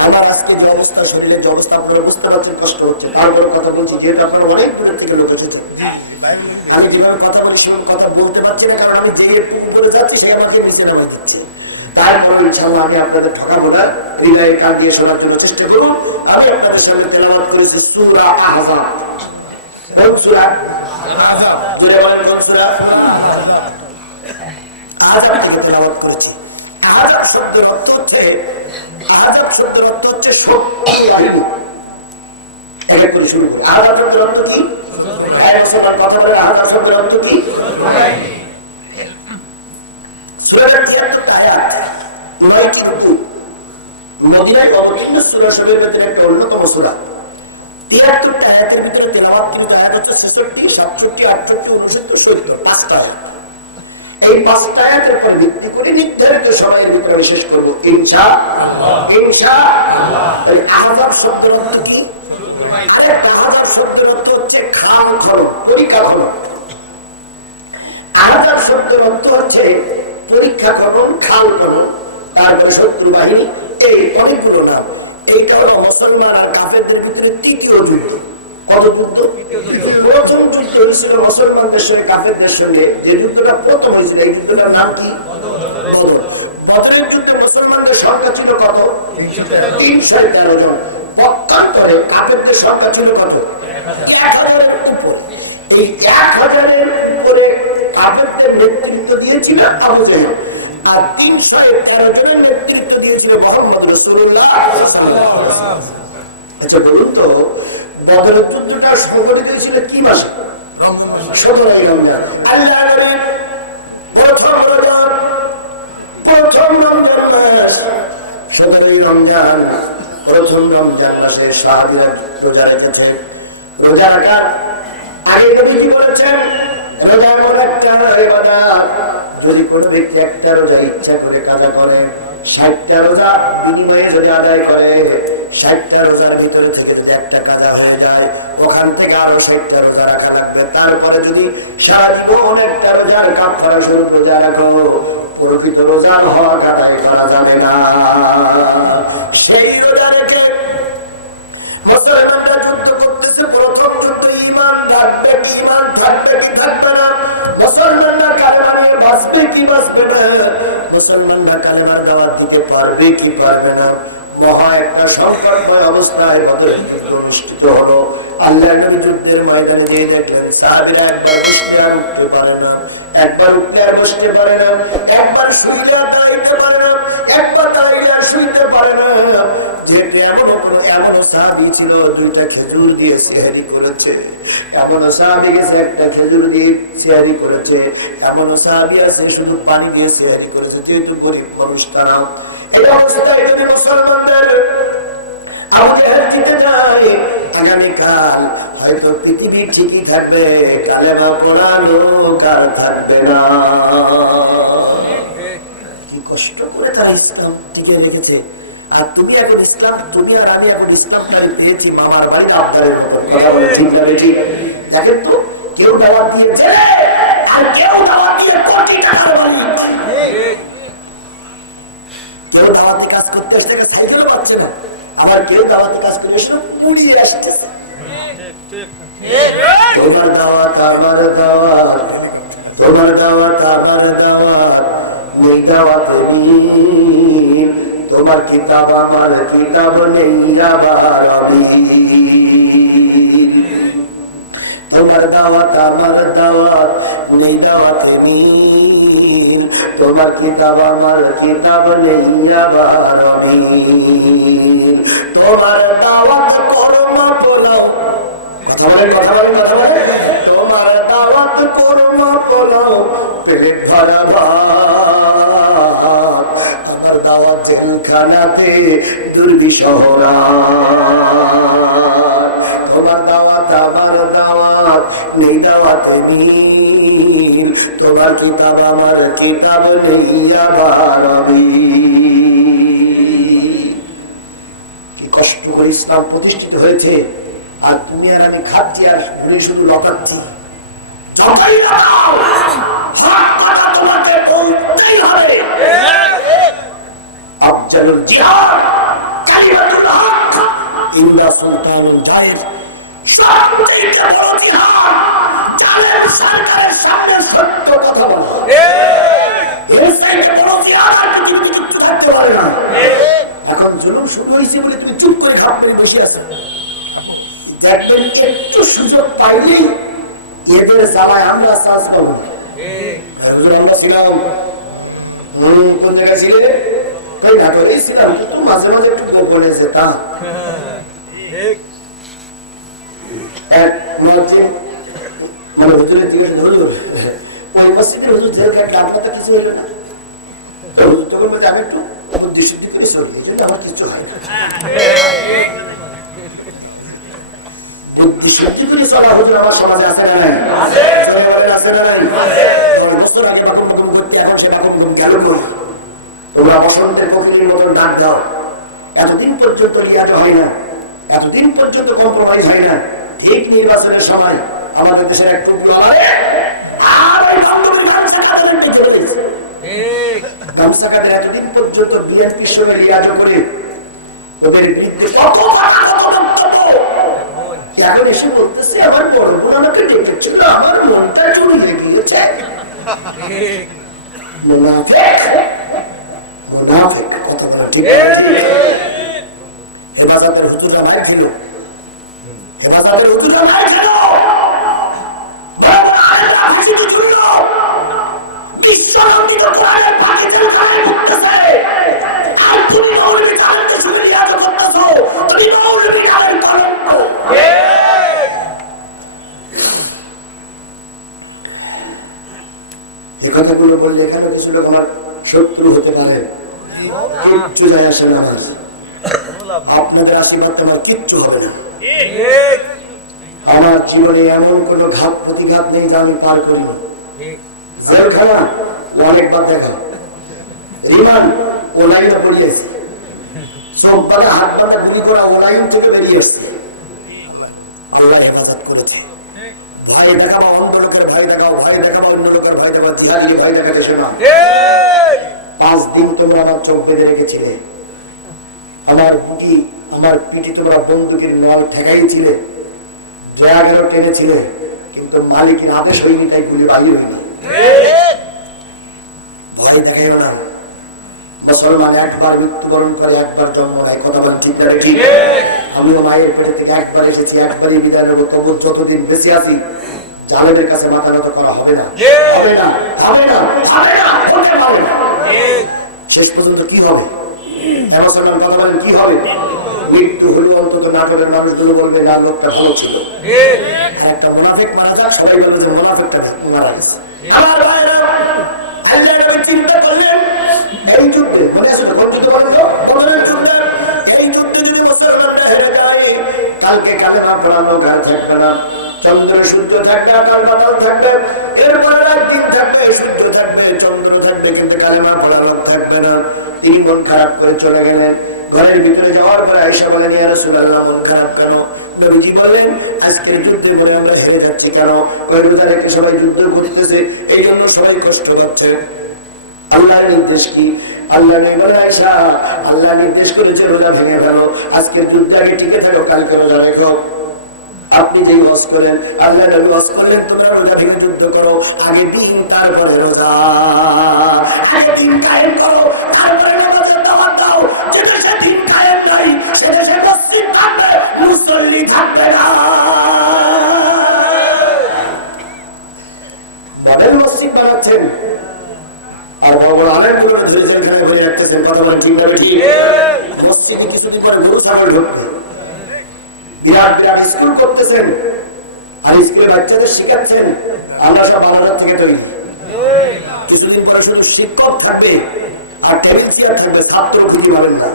আমার আজকে যে অবস্থা, শরীরের যে অবস্থা আপনারা বুঝতে পারছেন, কষ্ট হচ্ছে। তারপরে কথা বলছি, যেহেতু আপনারা অনেক দূরের থেকে লোক এসেছে। আমি যেভাবে কথা বলি সেভাবে কথা বলতে পারছি না, কারণ আমি যে পুকুর করে যাচ্ছি সে আমাকে নিচে নামা দিচ্ছে। তারপরে ইনশাআল্লাহ আমি আপনাদের ঠকাবো না, হৃদয়ে কান দিয়ে শোনার জন্য চেষ্টা করুন। আমি আপনাদের সামনে তেলাওয়াত করেছি সূরা আহজাব। কোন সূরা? আহজাব। জোরে বলেন কোন সূরা? আহজাব থেকে তেলাওয়াত করেছি। আহজাব শব্দের অর্থ হচ্ছে, আহজাব শব্দের অর্থ হচ্ছে শত্রু বাহিনী। এক করে শুরু করি। আহজাব শব্দের অর্থ কি? মুসলমান কথা বলে, আহজাব শব্দের অর্থ কি? সূরাটার ৭৩টা আয়াত, ৯টি রুকু। মদিনায় অবতীর্ণ সূরা সমূহের ভিতরে একটা অন্যতম সূরা। ৭৩টা আয়াতের ভিতরে তেলাওয়াতকৃত আয়াত হচ্ছে ৬৬, ৬৭, ৬৮, ৬৯, ৭০, ৫টা আয়াত। এই ৫টা আয়াতের উপর ভিত্তি করে নির্ধারিত সময়ের ভিতরে আমি শেষ করবো ইনশাআল্লাহ। ইনশাআল্লাহ। আহজাব শব্দের অর্থ কি? আহজাব শব্দের অর্থ হচ্ছে খাল খনন, পরীক্ষা খনন। আহজাব শব্দের অর্থ হচ্ছে পরীক্ষা খনন, খাল খনন, তারপরে শত্রু বাহিনী, এই অনেকগুলো নাম। এই কারণে মুসলমান আর কাফেরদের ভিতরে তৃতীয় যুদ্ধ। প্রথম যুদ্ধ হয়েছিল মুসলমানদের সঙ্গে কাফেরদের সঙ্গে, যে যুদ্ধটা প্রথম হয়েছিল, এই যুদ্ধটার নাম কি? বদরের যুদ্ধে মুসলমানদের সংখ্যা ছিল কত? ৩১৩ জন। পক্ষান্তরে কাফেরদের সংখ্যা ছিল কত? ১,০০০-এর উপর। এই ১,০০০-এর উপরে কাফেরদের নেতৃত্ব দিয়েছিল আবু জেহেল, আর ৩১৩ জনের নেতৃত্ব দিয়েছিল মুহাম্মদ রাসূলুল্লাহ সাল্লাল্লাহু আলাইহি ওয়াসাল্লাম। আচ্ছা বলুন তো, বদরের যুদ্ধটা সংঘটিত হয়েছিল কি মাসে? ১৭ই রমজান। আল্লাহ বলেন প্রথম রমজান মাস, ১৭ই রমজান, প্রথম রমজান মাসে সাহাবীরা রোজা রেখেছে। রোজা রাখার আগে নবী কি বলেছেন? রোজা এমন একটা ইবাদত, যদি কোনো ব্যক্তি একটা রোজা ইচ্ছা করে কাজা করে, ৬০টা রোজা বিনিময়ে যদি আদায় করে, ৬০টা রোজার ভিতরে থেকে যদি একটা কাজা হয়ে যায়, ওখান থেকে আরো ৬০টা রোজা রাখা লাগবে। তারপরে যদি সারা জীবন একটা রোজার কাফারা স্বরূপ রোজা রাখো, প্রকৃত রোজার হওয়া আদায় করা যাবে না। সেই রোজা রেখে মুসলমানরা যুদ্ধ করতেছে। প্রথম যুদ্ধ ঈমান থাকবে কি, ঈমান থাকবে কি থাকবে না, মুসলমানরা কালেমা নিয়ে বাঁচবে কি বাঁচবে না, মুসলমানরা কালেমার দাওয়াত দিতে পারবে কি পারবে না, মহা একটা সংকটময় অবস্থায় বদরের যুদ্ধ অনুষ্ঠিত হলো। আল্লাহর নবী যুদ্ধের ময়দানে গিয়ে দেখলেন সাহাবীরা একবার বসতে আর উঠতে পারে না, একবার উঠতে আর বসতে পারে না, একবার শুইতে আর দাঁড়াইতে পারে না, একবার দাঁড়াইলে আর শুইতে পারে না। যে এমন সাহাবী ছিল দুইটা খেজুর দিয়ে সিহারি করেছে, এমন সাহাবী গেছে একটা খেজুর দিয়ে সিহারি করেছে, এমন সাহাবী আছে শুধু পানি দিয়ে সিহারি করেছে। যেহেতু গরিব মানুষ তারা, এই অবস্থায় যদি মুসলমানদের আবু জেহেল জিতে যায়, আগামীকাল হয়তো পৃথিবী ঠিকই থাকবে, কালেমা পড়ানো কাল থাকবে না। কি কষ্ট করে তারা ইসলাম টিকে রেখেছে। আর তুমি এখন ইসলাম, তুমি আর আমি এখন ইসলাম পেয়েছি মামার বাড়ি আপনাদের মতো। কথা বলে ঠিক না? ঠিক। দেখেন তো, কেউ দাওয়াত দিয়েছে আর কেউ দাওয়াত দিয়ে কোটি টাকার বাড়ি, কেউ দাওয়াতে কাজ করতে এসে সাইকেলও পাচ্ছে না, আবার কেউ দাওয়াতে কাজ করে এসে পুড়িয়ে আসতেছে। তোমার দাওয়াত আমার দাওয়াত, তোমার দাওয়াত আমার দাওয়াত, নেই দাওয়াতে মিল, তোমার কিতাব আমার কিতাব নেই আবার আমি, তোমার দাওয়াত আমার দাওয়াত, নেই দাওয়াতে মিল, তোমার কিতাব আমার কিতাব নেই আবার আমি, তোমার দাওয়াত করমা পোলাও, কথা বলেন, তোমার দাওয়াত করমা পোলাও, পেট ভরা ভাত, আমার দাওয়াত জেলখানাতে দুর্বিষহরা, তোমার দাওয়াত আমার দাওয়াত, নেই দাওয়াতে মিল, তোমার কিতাব আমার কিতাব নেই আবার আমি। কি কষ্ট করে ইসলাম প্রতিষ্ঠিত হয়েছে, আর তুমি আর আমি খাচ্ছি আর শুধু লটাচ্ছি। যতই দাও হক কথা তোমাকে বলতেই হবে। আফজালুল জিহাদ কালিমাতুল হক ইন্দা সুলতান জায়েদ, সবচেয়ে বড় জিহাদ জালেম সরকারের সামনে সত্য কথা বলা। এর চাইতে বড় জিহাদ আর পৃথিবীতে যুক্ত থাকতে পারে না। এখন জুলুম শুরু হয়েছে বলে তুমি চুপ করে ঘাট করে বসে আছো। দেখবেন একটু সুযোগ পাইলেই এদের জ্বালায় আমরা চাষ পাবো। আমরা ছিলাম কোন জায়গায় ছিলে তাই না করেই ছিলাম, কিন্তু মাঝে মাঝে একটু গোপনে যেতাম। মানে হুজুরের দিকে ধরল ওই মসজিদের হুজুর জেল কাটলে আপনার কিছু হইল না। হুজুর তখন বলতে আমি একটু দৃষ্টি করে চলি, এই জন্য আমার কিছু হয় না। দৃষ্টি করে চলা হুজুর আমার সমাজে আছে না নাই? আছে না নাই? 10 বছর আগে বাবু বাবু করতে এখন সে বাবু গেল কই? তোমরা বসন্তের কোকিলের মতন ডাক দাও। এতদিন পর্যন্ত রিয়াতে হয় না, এতদিন পর্যন্ত কম্প্রোমাইজ হয় না। ঠিক নির্বাচনের সময় আমাদের দেশের এক টুকরো আর ওই বান্ধবী গামছা কাটার একটু চলে গেছে। গামছা কাটা এতদিন পর্যন্ত বিএনপির সঙ্গে রিয়াজ করে ওদের বিরুদ্ধে এখন এসে বলতেছে আমার বড় বোন আমাকে ডেকেছিল, আমার মনটা জড়িয়ে গিয়েছে। মুনাফিক মুনাফিক কথা বলা ঠিক আছে। হেফাজতের হুজুররা নাই ছিল, হেফাজতের হুজুররা নাই ছিল। বিশ্বনন্দিত কোরআনের পাখি জেলখানায় ভুগতেছে, আর তুমি মৌলবী জালেমকে শুনে রিয়াজ করতেছো। তুমি মৌলবী জালেম কলঙ্ক। এই কথাগুলো বললে এখানে কিছু লোক আমার শত্রু হতে পারে, কিচ্ছু যায় আসে না। আপনাদের আশীর্বাদ আমার কিচ্ছু হবে না। আমার জীবনে এমন কোন ঘাত প্রতিঘাত নেই যা আমি পার করি। জেলখানা অনেকবার দেখা, রিমান্ড ওলাইনে পড়িয়েছে, চোখ পাতা হাত পাতা গুলি করা ওলাইন থেকে বেরিয়ে এসছে। আল্লাহ হেফাজত করেছে। ভাই দেখাবো অন্য লোকের ভাই দেখাও, ভাই দেখাবো অন্য লোকের ভাই দেখাও, জিহাদিকে ভাই দেখাতে শোনা। 5 দিন তোমরা আমার চোখ বেঁধে রেখেছিলে, আমার পিঠে তোমরা বন্দুকের নল ঠেকাইছিলে, জয়া গেল টেনেছিলে, কিন্তু মালিকের আদেশ হয়নি তাই গুলি বাহির হয়নি। ভয় দেখাইও না। মুসলমান একবার মৃত্যুবরণ করে, একবার জন্ম নেয়। কথা বল ঠিক না? ঠিক। আমিও মায়ের পেটে থেকে একবার এসেছি, একবারই বিদায় নেবো। তবু যতদিন বেঁচে আছি জালেমের কাছে মাথা নত করা হবে না, হবে না, হবে না, হবে না, হতে পারে না। শেষ পর্যন্ত কি হবে? কি হবে? মৃত্যু হলে অন্তত নাটকের মানুষগুলো বলবে না লোকটা ভালো ছিল। একটা মুনাফিক মারা যাক, সবাই বলবে যে মুনাফিকটা মারা গেছে। আমার ভাইরা চিন্তা করলেন এই যুদ্ধে, মনে আছে তো? কোন যুদ্ধ বলেন তো? বদরের যুদ্ধে। এই যুদ্ধে যদি মুসলমানরা হেরে যায়, কালকে কালেমা পড়ানো গান থাকবে না, চন্দ্র সূর্য থাকবে, আকাল বাতাল থাকবে, এরপরে একদিন থাকবে, সূর্য থাকবে, চন্দ্র থাকবে, কিন্তু কালেমা পড়ানো থাকবে না। তিনি মন খারাপ করে চলে গেলেন। ঘরের ভিতরে যাওয়ার পরে আয়েশা বলেন, ইয়া রাসূলুল্লাহ, মন খারাপ কেন? নবীজি বলেন, আজকের যুদ্ধে পরে আমরা হেরে যাচ্ছি কেন? রোজা রেখে সবাই যুদ্ধ করতেছে, এই জন্য সবাই কষ্ট পাচ্ছে। আল্লাহর নির্দেশ কি? আল্লাহ বলে, আয়েশা, আল্লাহ নির্দেশ করেছে রোজা ভেঙে ফেলো, আজকের যুদ্ধে আগে টিকে থাকো, কালকে রোজা রেখো। আপনি যেই হজ করেন, আল্লাহ নবী হজ করলেন, তোমরা রোজা ভেঙে যুদ্ধ করো, আগে দিন তারপরে রোজা, আগে দিন কায়েম করো, তারপরে নামাজের দাওয়াত দাও। যে দেশে দিন কায়েম নাই, সে দেশে মসজিদ থাকবে, মুসল্লি থাকবে না। মডেল মসজিদ বানাচ্ছেন আর বড় বড় আলেমগুলো জেলখানায় ভরে রাখতেছেন। কথা বলেন ঠিক না? ঠিক। মসজিদে কিছুদিন পরে গরু ছাগল ঢুকবে, বিরাট বিরাট স্কুল করতেছেন, আর স্কুলে বাচ্চাদের শিখাচ্ছেন আমরা সব আলাদা থেকে তৈরি। কিছুদিন পরে শুধু শিক্ষক থাকবে আর টেবিল চেয়ার থাকবে, ছাত্র খুঁজে পাবেন না।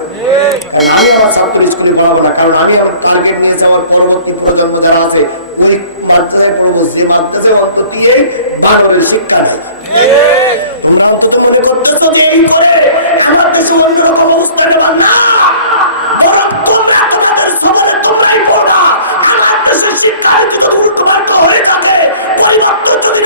কারণ আমি আমার ছাত্র স্কুলে পড়াবো না, কারণ আমি আমার টার্গেট নিয়েছি আমার পরবর্তী প্রজন্ম যারা আছে ওই মাদ্রাসায় পড়বো, যে মাদ্রাসায় অন্ত দিয়ে মানবের শিক্ষা দেয়। অন্তত মনে করতেছ যে এই করে আমার দেশে ওই রকম অবস্থা না, বরং তোমরা তোমাদের সমাজে তোমরাই পড়া। আমার দেশের শিক্ষার যদি গুরুত্বপূর্ণ হয়ে থাকে, পরিবর্তন যদি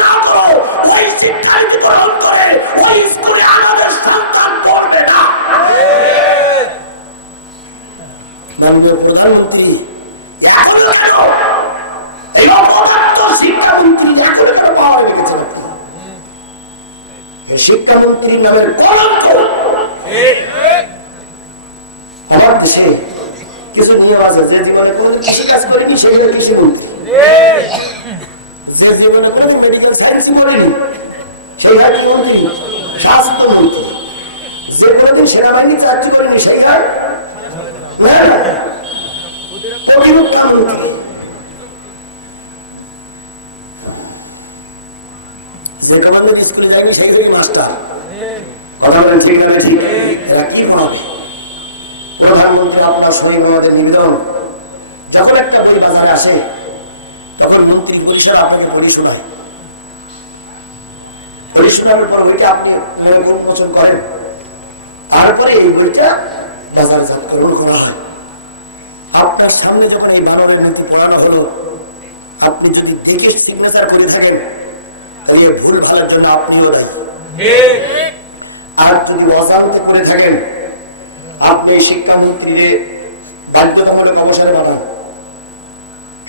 শিক্ষামন্ত্রী নামের কলঙ্ক। আমার দেশে কিছু নিয়ম আছে, যে জীবনে কোনোদিন কৃষি কাজ করেনি সেই কৃষি মন্ত্রী, যে জীবনে কোনোদিন মেডিকেল সায়েন্স পড়েনি সেই হয় কি মন্ত্রী? স্বাস্থ্যমন্ত্রী। যে কোনোদিন সেনাবাহিনী চাকরি করেনি সেই হয় প্রতিরক্ষা মন্ত্রী। যে কমান্ডার স্কুলে যায়নি সেই হই মাস্টার। কথা বলেন ঠিক না ঠিক? এরা কি পড়াবে? প্রধানমন্ত্রী আপনার সবাই আমাদের নিবেদন, যখন একটা বই বাজারে আসে তখন মন্ত্রী পরিষদ আপনাকে পড়ি শোনায়। পড়ি শোনানোর পর বইটা আপনি উন্মোচন করেন, তারপরে এই বইটা বাজারজাতকরণ করা হয়। আপনার সামনে যখন এই বানানের নীতি পড়ানো হলো, আপনি যদি দেখে সিগনেচার করে থাকেন তাহলে ভুল ভালোর জন্য আপনিও দায়ী। আর যদি অজান্তে করে থাকেন, আপনি শিক্ষামন্ত্রীরে বাধ্যতামূলক অবসরে পাঠান,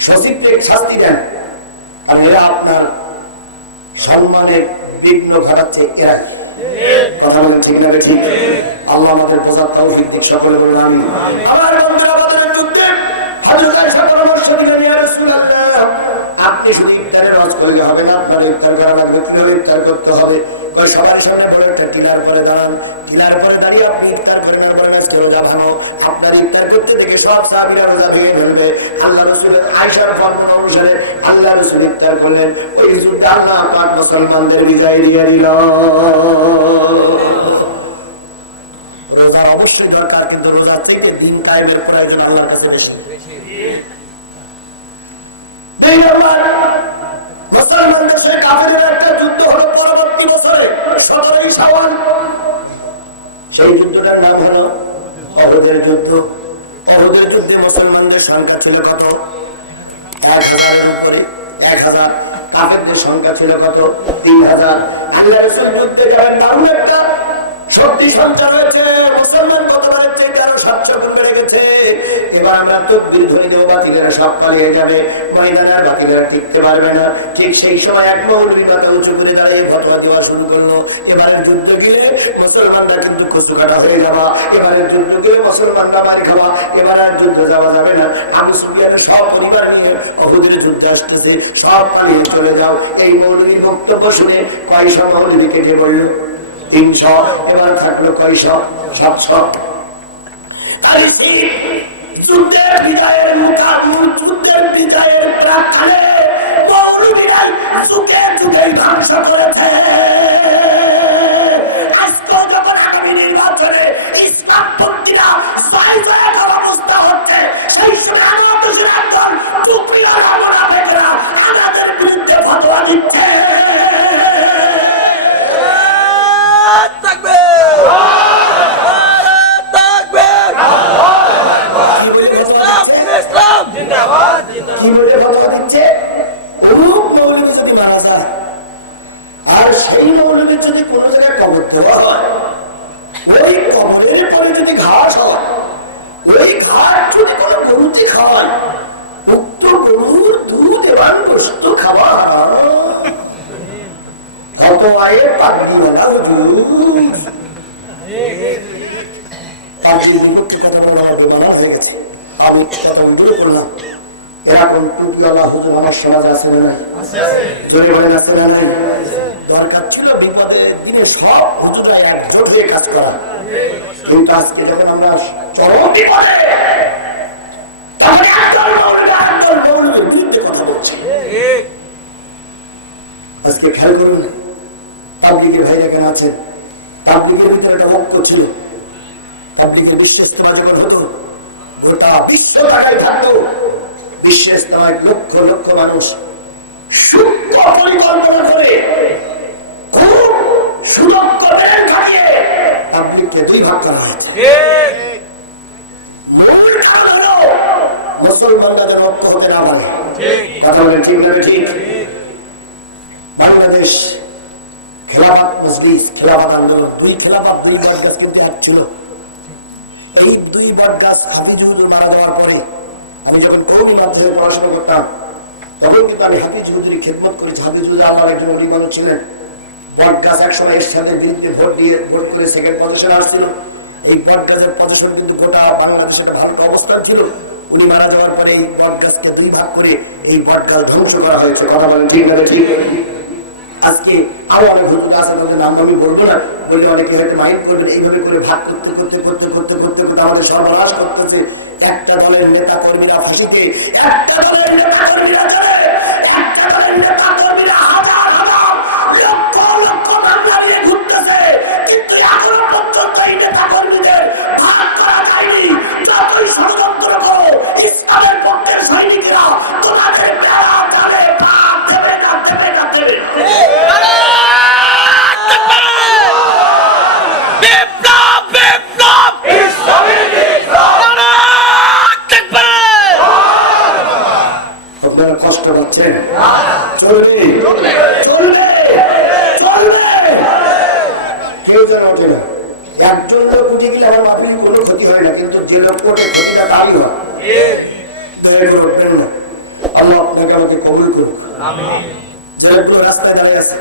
সচিবকে শাস্তি দেন, আর এরা আপনার সম্মানের বিঘ্ন ঘটাচ্ছে। এরা কথা বলেন ঠিক না ঠিক? আল্লাহ আমাদের প্রচার তৌফিক দিক, সকলে বলেন আমিন। আমার বন্ধুরা বাজারের যুদ্ধে হযরত আয়েশা পরামর্শ দিলেন, ইয়া রাসূলুল্লাহ, আপনি শুধু ইফতারের রস করলে হবে না, আপনার ইফতার করা লাগবে। কিভাবে ইফতার করতে হবে? ওই সবার সামনে বড় একটা টিলার পরে দাঁড়ান, টিলার পরে দাঁড়িয়ে আপনি ইফতার করে তারপরে রোজা খানো। আপনার ইফতার করতে দেখে সব সাহাবীরা রোজা ভেঙে ধরবে। আল্লাহ রাসূলের আয়েশার বর্ণনা অনুসারে আল্লাহ রাসূল ইফতার করলেন। ওই যুদ্ধে আল্লাহ পাক মুসলমানদের বিজয় দিয়ে দিল। রোজা অবশ্যই দরকার, কিন্তু রোজা চাইতে দিন কায়েমের প্রয়োজন আল্লাহর কাছে বেশি। মুসলমানদের সাথে কাফেরদের একটা যুদ্ধ হলো পরবর্তী বছরে 17 শাওয়াল। সেই যুদ্ধটার নাম হলো উহুদের যুদ্ধ। উহুদের যুদ্ধে মুসলমানদের সংখ্যা ছিল কত? 1000-এর উপরে। 1000। কাফেরদের সংখ্যা ছিল কত? 3000। আল্লাহ রাসূল যুদ্ধে যাবেন, দারুণ একটা শক্তি সঞ্চার হয়েছে। মুসলমান কতবারের চেয়ে তারা 700 গুণ বেড়ে গেছে। এবার আমরা তাকবীর ধ্বনি দেব, বাতিলেরা সব পালিয়ে যাবে, ময়দানে আর বাতিলেরা টিকতে পারবে না। ঠিক সেই সময় এক মৌলবী মাথা উঁচু করে দাঁড়িয়ে ফতোয়া দেওয়া শুরু করলো, এবারে যুদ্ধ গেলে মুসলমানরা কিন্তু কচু কাটা হয়ে যাওয়া, এবারে যুদ্ধ গেলে মুসলমানরা মার খাওয়া, এবার আর যুদ্ধ যাওয়া যাবে না। আবু সুফিয়ানের সব পরিবার নিয়ে উহুদের যুদ্ধে আসতেছে, সব পালিয়ে চলে যাও। এই মৌলবীর বক্তব্য শুনে কয়শো মৌলবী কেটে পড়লো? 300। এবার থাকলো কয়শো? 700। যুদ্ধের বিজয়ের যুদ্ধের বিজয়ের প্রাক্কালে মৌলবীরাই যুগে যুগে ধ্বংস করেছে। আজকে যখন আগামী নির্বাচনে ইসলামপন্থীরা জয় জয়কার অবস্থা হচ্ছে, সেই সময় আমাদের একজন টুকরিয়া মুনাফিকরা আমাদের বিরুদ্ধে ফতোয়া দিচ্ছে। কি বলে ফতোয়া দিচ্ছে? অমুক মৌলবী যদি মারা যায় আর সেই মৌলবীর যদি কোনো জায়গায় কবর দেওয়া হয়, ওই কবরের পরে যদি ঘাস হয়, ওই ঘাস যদি কোনো গরুতে খাওয়ায়, উক্ত গরুর দুধ এবং গোশত খাওয়া ফতোয়ায়ে পাগড়িওয়ালা হুজুর। পাগড়ির বিপক্ষে কথা বলা আমাদের মানা হয়ে গেছে। আমি কথা দূরে করলাম, এরকম টুপিওয়ালা হুজুর আমার সমাজে আছে না নাই? জোরে বলেন আছে না নাই? দরকার ছিল বিপদের দিনে সব হুজুররা একজোট হয়ে কাজ করা, কিন্তু আজকে যখন আমরা চরম বিপদে, তখন একদল মৌলবী আরেকদল মৌলবীর বিরুদ্ধে কথা বলছে। আজকে খেয়াল করুন, তাবলীগের ভাইরা কেন আছেন? তাবলীগের ভিতরে একটা পক্ষ ছিল, তাবলীগের বিশ্ব ইস্তেমা যখন হতো, গোটা বিশ্ব টাকায় থাকতো। বিশ্ব ইস্তেমায় লক্ষ লক্ষ মানুষ সূক্ষ্ম পরিকল্পনা করে, খুব সুদক্ষ ব্যাংক খাটিয়ে তাবলীগকে 2 ভাগ করা হয়েছে। মূল কারণ হলো মুসলমানদের রক্ত হতে না পারে। কথা বলেন ঠিক না ঠিক? বাংলাদেশ খেলাফত মজলিস, খেলাফত আন্দোলন, 2 খেলাফত 2 বটগাছ কিন্তু এক ছিল। এই 2 বটগাছ হাফিজ হুজুর মারা যাওয়ার পরে আমি যখন কওমি মাদ্রাসায় পড়াশোনা করতাম, তখন কিন্তু আমি হাফিজ হুজুরের খেদমত করেছি। হাফিজ হুজুর আল্লাহর একজন অলি মানুষ ছিলেন। বটগাছ একসময় এরশাদের বিরুদ্ধে ভোট করে সেকেন্ড পজিশনে আসছিল। এই বটগাছের পজিশন কিন্তু গোটা বাংলাদেশে একটা ভালো অবস্থান ছিল। উনি মারা যাওয়ার পরে এই বটগাছকে 2 ভাগ করে এই বটগাছ ধ্বংস করা হয়েছে। কথা বলেন ঠিক না? ঠিক। আজকে আরো অনেক হুজুর আছে, তাদের নাম আমি বলবো না, বললে অনেকে হয়তো মাইন্ড করবেন। এইভাবে করে ভাগ করতে করতে করতে করতে করতে করতে আমাদের সর্বনাশ করতেছে। একটা দলের নেতা কর্মীরা ফাঁসিতে, একটা দলের নেতা কর্মীরা জেলে, একটা দলের নেতা কর্মীরা হাজার হাজার লক্ষ লক্ষ টাকা নিয়ে ঘুরতেছে, কিন্তু এখনো পর্যন্ত এই নেতা কর্মীদের ভাগ করা যায়নি। যতই ষড়যন্ত্র করো, ইসলামের পক্ষের সৈনিকরা তোমাদের বেড়া জালে ভাগ দেবে না, দেবে না, দেবে না। আপনারা কষ্ট পাচ্ছেন? চলবে চলবে চলবে, কেউ যেন ওঠে না। একজন লোক উঠে গেলে আমার বাপের কোনো ক্ষতি হয় না, কিন্তু যে লোক ওঠে ক্ষতিটা তারই হয়। দয়া করে উঠবেন না। আল্লাহ আপনাকে আমাকে কবুল করুন। যে লোকগুলো রাস্তায় দাঁড়িয়ে আছে,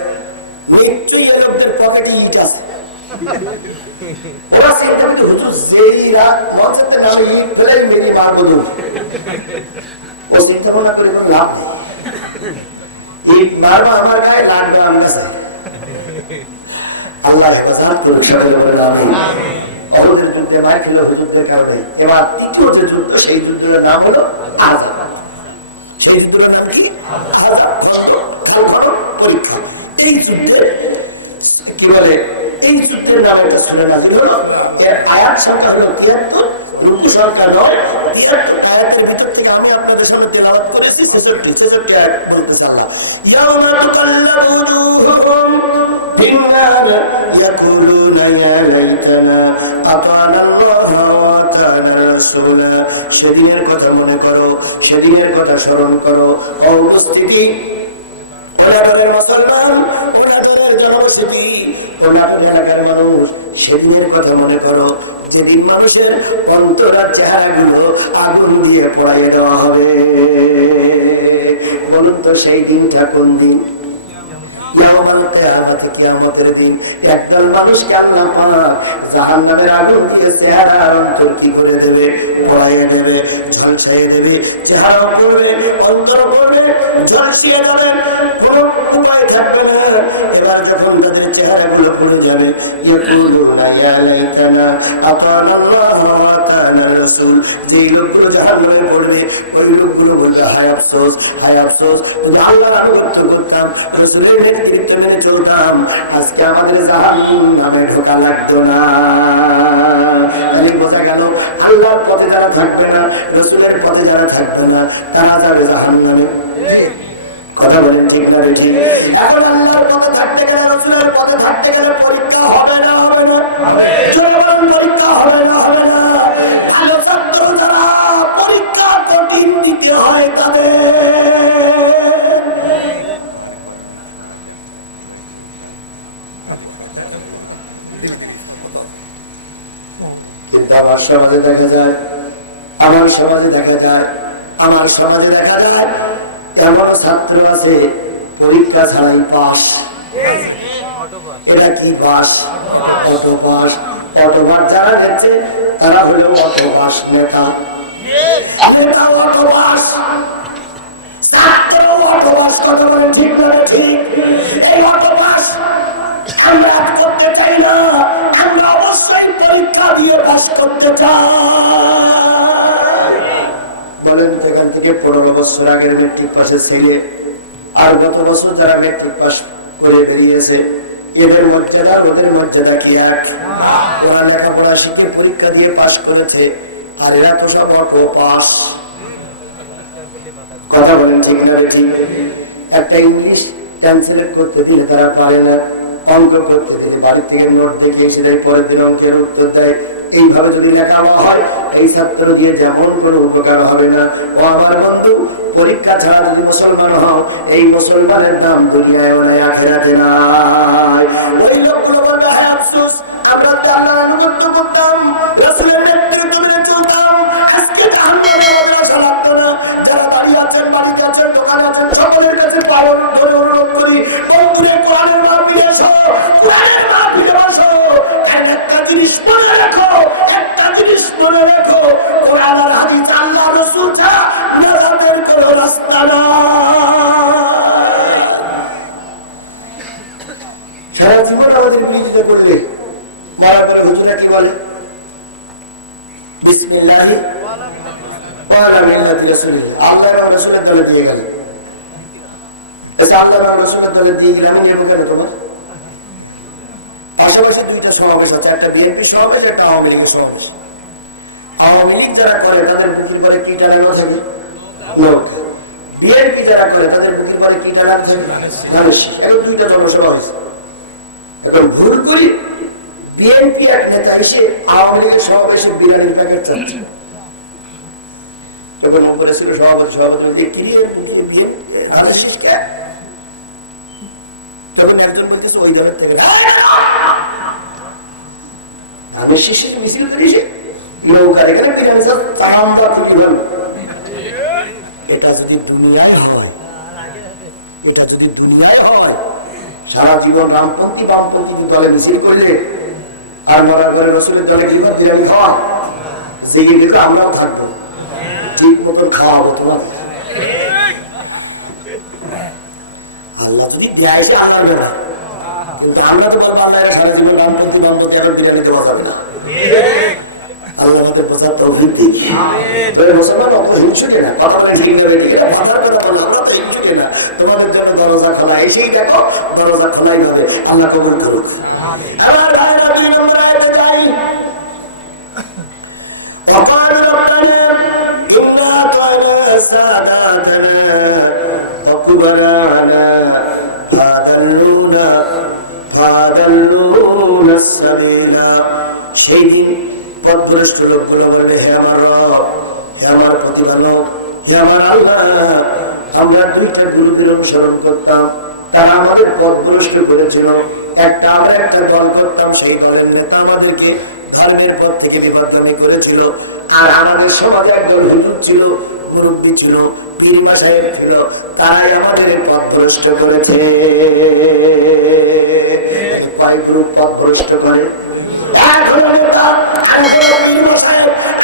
নিশ্চয়ই ওই লোকদের পকেটে ইট আছে। ওরা চিন্তা করে হুজুর সেই রাত মঞ্চের নামে ইট ফেলে মেরে মারবো। ও চিন্তা ভাবনা করে কোনো লাভ নেই। ইট মারবো আমার গায়ে, লাগবে আমার কাছে। আল্লাহ হেফাজত করুন সবাই বলে আমিন। অবদের যুদ্ধে মার খেল হুজুরদের কারণে। এবার তৃতীয় যে যুদ্ধ, সেই যুদ্ধের নাম হলো আযাব। সেই যুদ্ধের নাম কি? আযাব, পরীক্ষা। এই যুদ্ধে কি বলে, এই যুদ্ধের নামে একটা সূরা নাযিল হলো। এর আয়াত সংখ্যা হলো 73, রুকু সংখ্যা 9। 73 আয়াতের ভিতর থেকে আমি আপনাদের সামনে তেলাওয়াত করেছি 66 আয়াত বলতেছে আল্লাহ, ইয়াউমা তুকাল্লাবু উজুহুহুম বিন-নার ইয়াকুলুনা ইয়া লাইতানা আতানা আল্লাহ ওয়া আতানা রাসূলা। সেদিনের কথা মনে করো, সেদিনের কথা স্মরণ করো। ও উপস্থিতি, মুসলমান, জনবসতি, এলাকার মানুষ, সেদিনের কথা মনে করো যেদিন মানুষের অন্তরার চেহারাগুলো আগুন দিয়ে পোড়াইয়ে দেওয়া হবে। বলুন তো সেই দিনটা কোন দিন? কিয়ামতের দিন। একদল মানুষকে আল্লাহ পাক জাহান্নামের আগুন দিয়ে চেহারা অন্তর কি করে দেবে, পোড়াইয়ে দেবে, ঝলসাইয়ে দেবে। চেহারা পড়বে, অন্তর পড়বে, ঝলসিয়ে যাবে, কোনো উপায় থাকবে না। এবার যখন তাদের চেহারাগুলো পড়ে যাবে, ইয়াকুলুনা ইয়া লাইতানা আতানা আল্লাহ ওয়া আতানা রাসূল। যেই লোকগুলো জাহান্নামে পড়বে, ওই লোকগুলো বলবে হায় আফসোস, হায় আফসোস, তুমি আল্লাহর আনুগত্য করতাম, রাসূলের নেতৃত্বে মেনে চলতাম, আজকে আমাদের জাহান্নামে ঢোকা লাগতো না। তাহলে বোঝা গেল আল্লাহর পথে যারা থাকবে না, রাসূলের পথে যারা থাকবে না, তারা যাবে জাহান্নামে। কথা বলেন ঠিক না ঠিক? এখন আল্লাহর পথে থাকতে গেলে, রাসূলের পথে থাকতে গেলে পরীক্ষা হবে না? হবে না? পরীক্ষা হবে না? হবে না? ভালো ছাত্র যারা, পরীক্ষা কঠিন দিতে হয় তাদের। আমার সমাজে দেখা যায়, আমার সমাজে দেখা যায়, আমার সমাজে দেখা যায় এমন ছাত্র আছে পরীক্ষা ছাড়াই পাস। এটা কি পাস? Auto pass. অটোপাস যারা দেখছে তারা হলো অটো পাস নেতা। নেতা অটো পাস, ছাত্র অটো পাস। কথা বলে ঠিক না ঠিক? এই অটো পাস আমরা করতে চাই না, আমরা অবশ্যই পরীক্ষা দিয়ে পাস করতে চাই। বলেন এখান থেকে 15 বছর আগের মেট্রিক পাসের ছেলে আর গত বছর যারা মেট্রিক পাস করে বেরিয়েছে, এদের মর্যাদা ওদের মর্যাদা কি এক? ওরা লেখাপড়া শিখে পরীক্ষা দিয়ে পাস করেছে, আর এরা তো সব অটো পাস। কথা বলেন ঠিক না ঠিক? একটা ইংলিশ ট্রান্সলেট করতে দিলে তারা পারে না, অঙ্ক করতে দিলে বাড়ি থেকে নোট দেখে এসে পরের দিন অঙ্কের উত্তর দেয়। এইভাবে যদি লেখানো হয়, এই ছাত্র দিয়ে যেমন কোনো উপকার হবে না। ও আমার বন্ধু, পরীক্ষা ছাড়া যদি মুসলমান হও, এই মুসলমানের দাম দুনিয়ায় নাই, আখিরাতে নাই। ওই লোকগুলো বলবে হায় আফসোস, আমরা আল্লাহর আনুগত্য করতাম, রাসূলের নেতৃত্ব মেনে চলতাম, আজকে জাহান্নামে আমাদের আশা লাগতো না। যারা দাঁড়িয়ে আছেন, বাড়িতে আছেন, দোকানে আছেন, সকলের কাছে পায়ে ধরে অনুরোধ করি, বন্ধুরে কোরআনের মাহফিলে এসো। সারা জীবন আমাদের বিরোধিতা করলে করার পরে হুজুরা কি বলে বিসমিল্লাহি ওয়া আলা মিল্লাতি রাসূলিল্লাহ, আল্লাহ এবং রাসূলের দলে দিয়ে গেল। আচ্ছা, আল্লাহ এবং রাসূলের দলে দিয়ে গেলে আমি এরকম কেন তোমার? পাশাপাশি দুইটা সমাবেশ আছে, একটা বিএনপি সমাবেশ, একটা আওয়ামী লীগের সমাবেশ। আওয়ামী লীগ যারা করে তাদের বুকির পরে কি টানানো থাকে লোক, বিএনপি যারা করে তাদের বুকির পরে কি টানানো থাকে মানুষ। এখন দুইটা জনসভা হয়েছে, এখন ভুল করি বিএনপি এক নেতা এসে আওয়ামী লীগের সমাবেশে বিরিয়ানির প্যাকেট চাচ্ছে। তখন মন করেছিল সভাপতি তখন একজন বলতেছে ওই দলের থেকে আমি শিশির মিছিল করেছি নৌকার এখানে বিরিয়ানি চালামটা তুমি ভালো। এটা যদি দুনিয়ায় হয়, এটা যদি দুনিয়ায় হয়, সারা জীবন রামপন্থী বামপন্থী দলে মিছিল করলে আর মরার ঘরে রসুলের দলে কি বিরিয়ানি খাওয়া জেগে গেলে আমরাও থাকবো, ঠিক মতন খাওয়াবো তোমার। আল্লাহ যদি দেয় সে আল্লাহ না, কিন্তু আমরা তো সারা জীবন রামপন্থী বামপন্থী এখন বিরিয়ানিতে বসাবে না। আল্লাহ আমাদের প্রচার তৌফিক দিক। মুসলমান অত হিংসু কেনা কথা বলে ভাষার কথা বলে আমরা তো হিংসু কেনা। তোমাদের জন্য দরজা খোলা, এসেই দেখো দরজা খোলাই হবে। আল্লাহ কবুল করুক। সেই দিন পথভ্রষ্ট লোকগুলো বলবে, হে আমার রব, হে আমার প্রতিপালক, হে আমার আল্লাহ, আমরা দুইটা গুরুদের অনুসরণ করতাম, তারা আমাদের পথভ্রষ্ট করেছিল। একটা আবার একটা দল করতাম, সেই দলের নেতা আমাদেরকে ধর্মের পথ থেকে বিবর্তনী করেছিল। আর আমাদের সমাজে একদল হুজুর ছিল, মুরব্বী ছিল, পীরমা সাহেব ছিল, তারাই আমাদের পথভ্রষ্ট করেছে। কয় গ্রুপ পথভ্রষ্ট করে?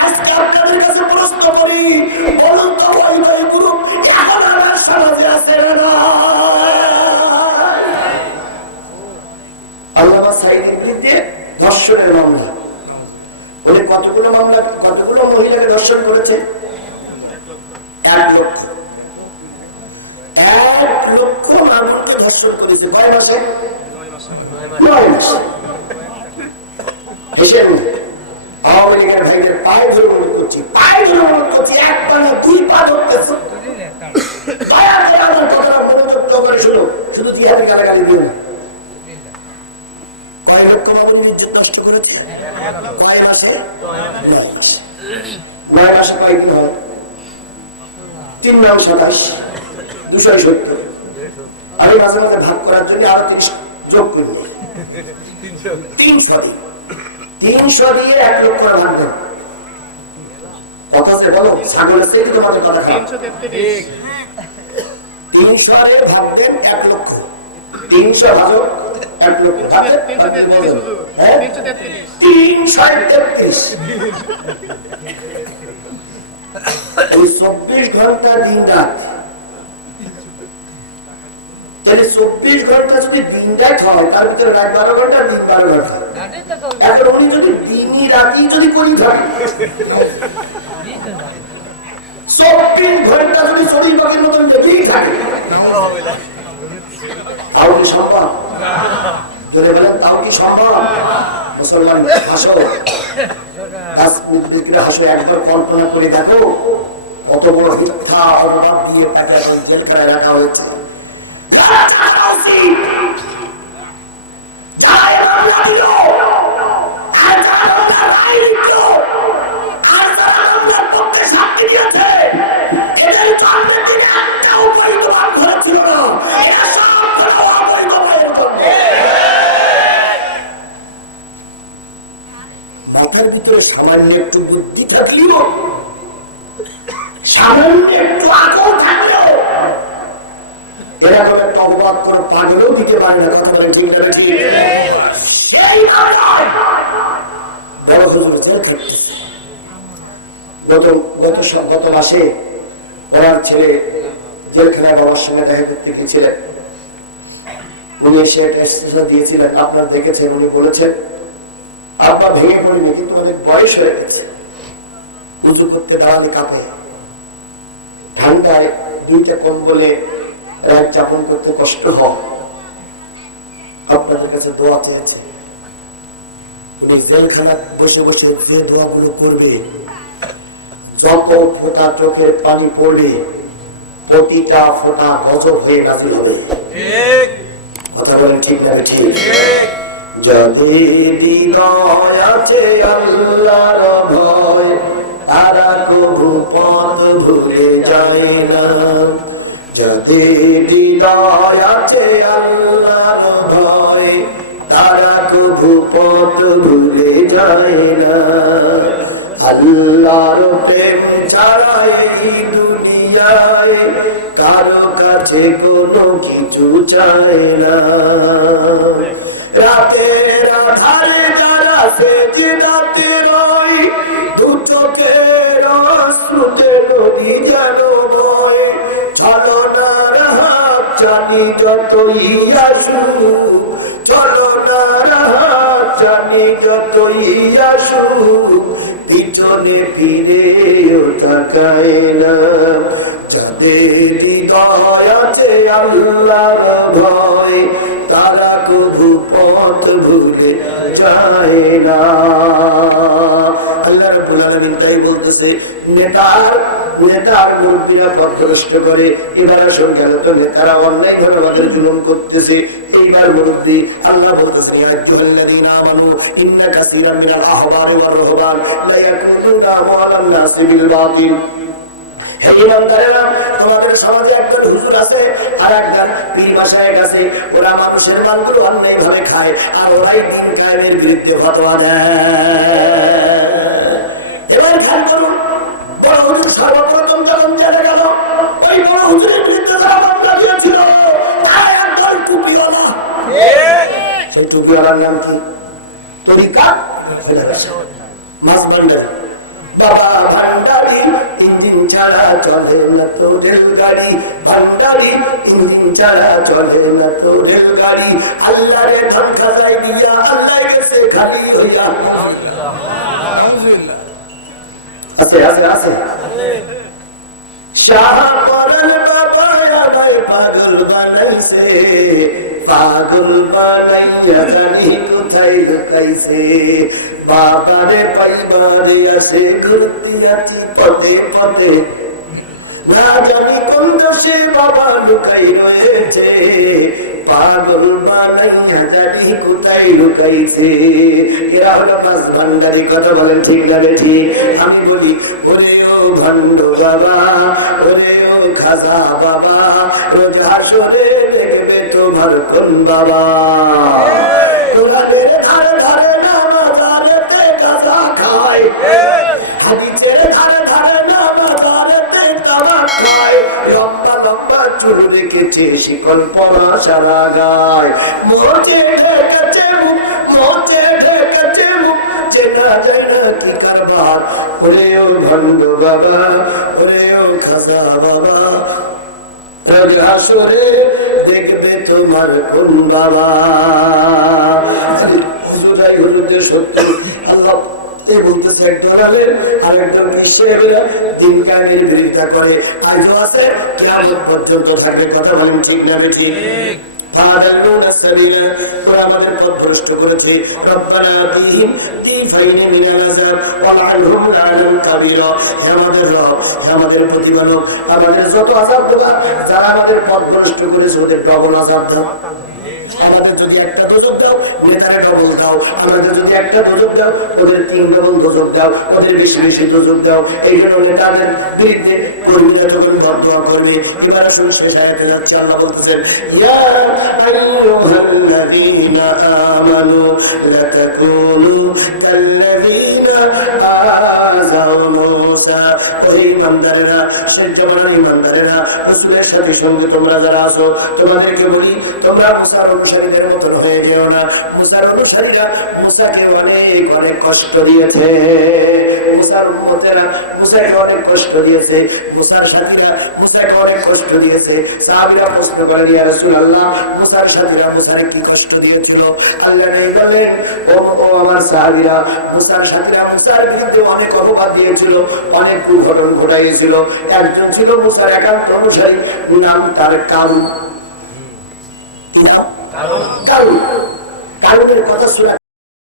আজকে আপনাদের কাছে প্রশ্ন করি, বলুন তো ওই গ্রুপ এখন আমার সমাজে আছে না? আল্লামা সাঈদীর বিরুদ্ধে ধর্ষণের মামলা, উনি কতগুলো মামলা, কতগুলো মহিলাকে ধর্ষণ করেছে? 1 লক্ষ। 1 লক্ষ মানুষকে ধর্ষণ করেছে। কয় মাসে? 9 মাসে। আওয়ামী লীগের ভাইদের পায়ে ধরে অনুরোধ করছি, পায়ে ধরে অনুরোধ করছি, এক পানে 2 পা ধরতেছে, মনোযোগ করে শুনো, শুধু জিহাদি গালাগালি দিও না। কয় লক্ষ মানুষ ইজ্জত নষ্ট করেছে? কয় মাসে? 9 মাসে। 9 মাসে কয়েকদিন হয়? 3 9 27, 270। আমি মাঝে মাঝে ভাগ করার জন্য আরো 30 যোগ করি, 300 দিন। 300 দিয়ে 1 লক্ষ ভাগ দেন। কথা সে বলো, ছাগলের চেয়ে তোমাদের কথা খারাপ। 300 এর ভাগ দেন 1 লক্ষ। 300 ভাজো 1 লক্ষ, 333। 24 ঘন্টা দিন রাত, তাহলে 24 ঘন্টা যদি দিন রাত হয়, তার ভিতরে রাত 12 ঘন্টা, দিন 12 ঘন্টা। এখন উনি যদি দিনই রাতই যদি করি থাকে, 24 ঘন্টা যদি 24 ভাগের মতন যদি থাকে, তাও কি সম্ভব? ধরে বলেন, তাও কি সম্ভব? মুসলমান হাসো, রাজনীতিবিদরা হাসো, একবার কল্পনা করে দেখো কত বড় মিথ্যা অপবাদ দিয়ে তাকে এখন জেলখানায় রাখা হয়েছে। মাথার ভিতরে সামান্য একটু বুদ্ধি থাকলেও, সামান্য একটু আকল থাকলেও এরকম একটা অপবাদ করে পাগলেও দিতে পারে না। কথা বলে ঠিক আছে? সেই বড় হুজুর জেল খাটতেছে। গত মাসে ওনার ছেলে জেলখানায় বাবার সঙ্গে দেখা করতে গিয়েছিলেন। উনি এসে একটা দিয়েছিলেন, আপনার দেখেছেন, উনি বলেছেন আব্বা ভেঙে পড়েনি, কিন্তু অনেক বয়স হয়ে গেছে, উঁচু করতে দাঁড়ালে কাঁপে, ঠান্ডায় দুইটা কম্বলে রাত যাপন করতে কষ্ট হয়, আপনাদের কাছে দোয়া চেয়েছে। উনি জেলখানা বসে বসে যে দোয়াগুলো করবে, যত ফোঁটা চোখের পানি পড়লে প্রতিটা ফোঁটা গজব হয়ে নাজিল হবে। কথা বলেন ঠিক না ঠিক? যাদের হৃদয় আছে আল্লাহর ভয়, তারা কবু পথ ভুলে যায় না। যাদের হৃদয় আছে আল্লাহর ভয়, তারা কবু পথ ভুলে যায় না। আল্লাহর প্রেম ছাড়া এই দুনিয়ায় কারো কাছে কোনো কিছু চায় না। রাতের আধারে যারা সেজদাতে রয়, দু চোখের অশ্রুতে নদী যেন বয়, চলো না রাত জানি যতই আসুক, চলো না রাত জানি যতই আসুক, পিছনে ফিরেও তাকায় না। যাদের হৃদয় আছে আল্লাহর ভয়, তারা কবু পথ ভুলে যায় না। আল্লাহ রাব্বুল আলামিন তাই বলতেছে, নেতার মুরব্বীরা পথভ্রষ্ট করে, এবার আসল গেল তো নেতারা অন্যায় ভাবে আমাদের জুলুম করতেছে। এইবার মুরব্বী আল্লাহ বলতেছে, আইয়ুহাল্লাযীনা আমানু ইন্না কাসীরাম মিনাল আহবারি ওয়ার রুহবান লা ইয়াকুলুনা আমওয়ালান নাসি বিল বাতিল। হে ঈমানদারেরা, আমাদের সমাজে একজন হুজুর আছে আর একজন পীর মাশায়েখ আছে, ওরা মানুষের মালগুলো অন্যায় ভাবে খায়, আর ওরাই দিন কায়েমের বিরুদ্ধে ফতোয়া দেয়। এবার খেয়াল করুন, বড় হুজুর সর্বপ্রথম যখন জেলে গেল, ওই বড় হুজুরের বিরুদ্ধে যারা মামলা দিয়েছিল তারা একদল টুপিওয়ালা। সেই টুপিওয়ালার নাম কি? তরিকা মাসবান্ডারি। বাবা ভান্ডারি, ইঞ্জিন ছাড়া চলে না তো রেলগাড়ি, ভান্ডারি ইঞ্জিন ছাড়া চলে না তো রেলগাড়ি। আল্লাহরে ধন খাজাই দিয়া আল্লাহ গেছে খালি হইয়া। আছে আছে আছে। শাহ পরান বাবা আমায় পাগল বানাইছে, পাগল বানাইয়া জানি কোথায় লুকাইছে। বাবারে পাইবারে আসে ঘুরতে আছি পথে পথে, না জানি কোন দেশে বাবা লুকাই রয়েছে। পাগল বানাইয়া জানি কোথায় লুকাইছে। এরা হলো মাছ ভান্ডারি। কথা বলেন ঠিক না ঠিক? আমি বলি, ওরে ও ভণ্ড বাবা, ওরে ও খাজা বাবা, রোজ হাসরে দেখবে তোমার কোন বাবা। তোমাদের ধারে ধারে না বাজারেতে গাঁজা খায়, হাদিসের ধারে ধারে না বাজারেতে তামাক খায়, লম্বা লম্বা চুল রেখেছে শিকল পরা সারা গায়, মোচে ঢেকেছে মুখ, মোচে ঢেকেছে মুখ, চেনা যায় না কি কারবার। ওরে ও ভণ্ড বাবা, ওরে ও খাজা বাবা, হাসরে দেখবে তোমার কোন বাবা। হুজুরাই হুজুরদের সত্য আল্লাহ বলতেছে, একজন আলেম আর একজন বিশ্বের দিন কায়েমের বিরোধিতা করে, আজও আছে, কিয়ামত পর্যন্ত থাকবে। কথা বলেন ঠিক না ঠিক? আমাদের পথভ্রষ্ট করেছে। রব্বানা আতিহিম দিফাইনি মিনাল আযাব ওয়ালআনহুম লা'নান কাবীরা। হে আমাদের রব, হে আমাদের প্রতিপালক, আমাদের যত আযাব দেবা, যারা আমাদের পথভ্রষ্ট করেছে ওদের ডবল আযাব দাও। আমাদের যদি একটা দোজক দাও, নেতারে ডবল দাও। আমাদের যদি একটা দোজক দাও, ওদের 3 ডবল দোজক দাও, ওদের বেশি বেশি দোজক দাও। এই জন্য নেতাদের বিরুদ্ধে কর্মীরা যখন বর্তমান করবে, এবার আসলে শেষ আয়াতে যাচ্ছে, আল্লাহ বলতেছেন, ইয়া আইয়ুহাল্লাযীনা আমানু লা তাকুনু কাল্লাযীনা আযাউ মূসা। ওহে ঈমানদারেরা, শেষ জামানার ঈমানদারেরা, রাসূলের সাথে সঙ্গে তোমরা যারা আছো, তোমাদেরকে বলি, তোমরা মুসার অনুসারীদের মতন হয়ে যেও না। মুসার অনুসারীরা মুসাকে অনেক অনেক কষ্ট দিয়েছে। মুসার উম্মতেরা মুসাকে অনেক কষ্ট দিয়েছে, মুসার সাথীরা মুসাকে অনেক কষ্ট দিয়েছে। সাহাবীরা প্রশ্ন করেন, ইয়া রাসূলুল্লাহ, মুসার সাথীরা মুসাকে কি কষ্ট দিয়েছিল? আল্লাহ নবী বললেন, ও আমার সাহাবীরা, মুসার সাথীরা মুসার বিরুদ্ধে অনেক অপবাদ দিয়েছিল, অনেক দুর্ঘটনা ঘটাইয়েছিল। একজন ছিল মুসার একান্ত অনুসারী, নাম তার কারুন। কারুনের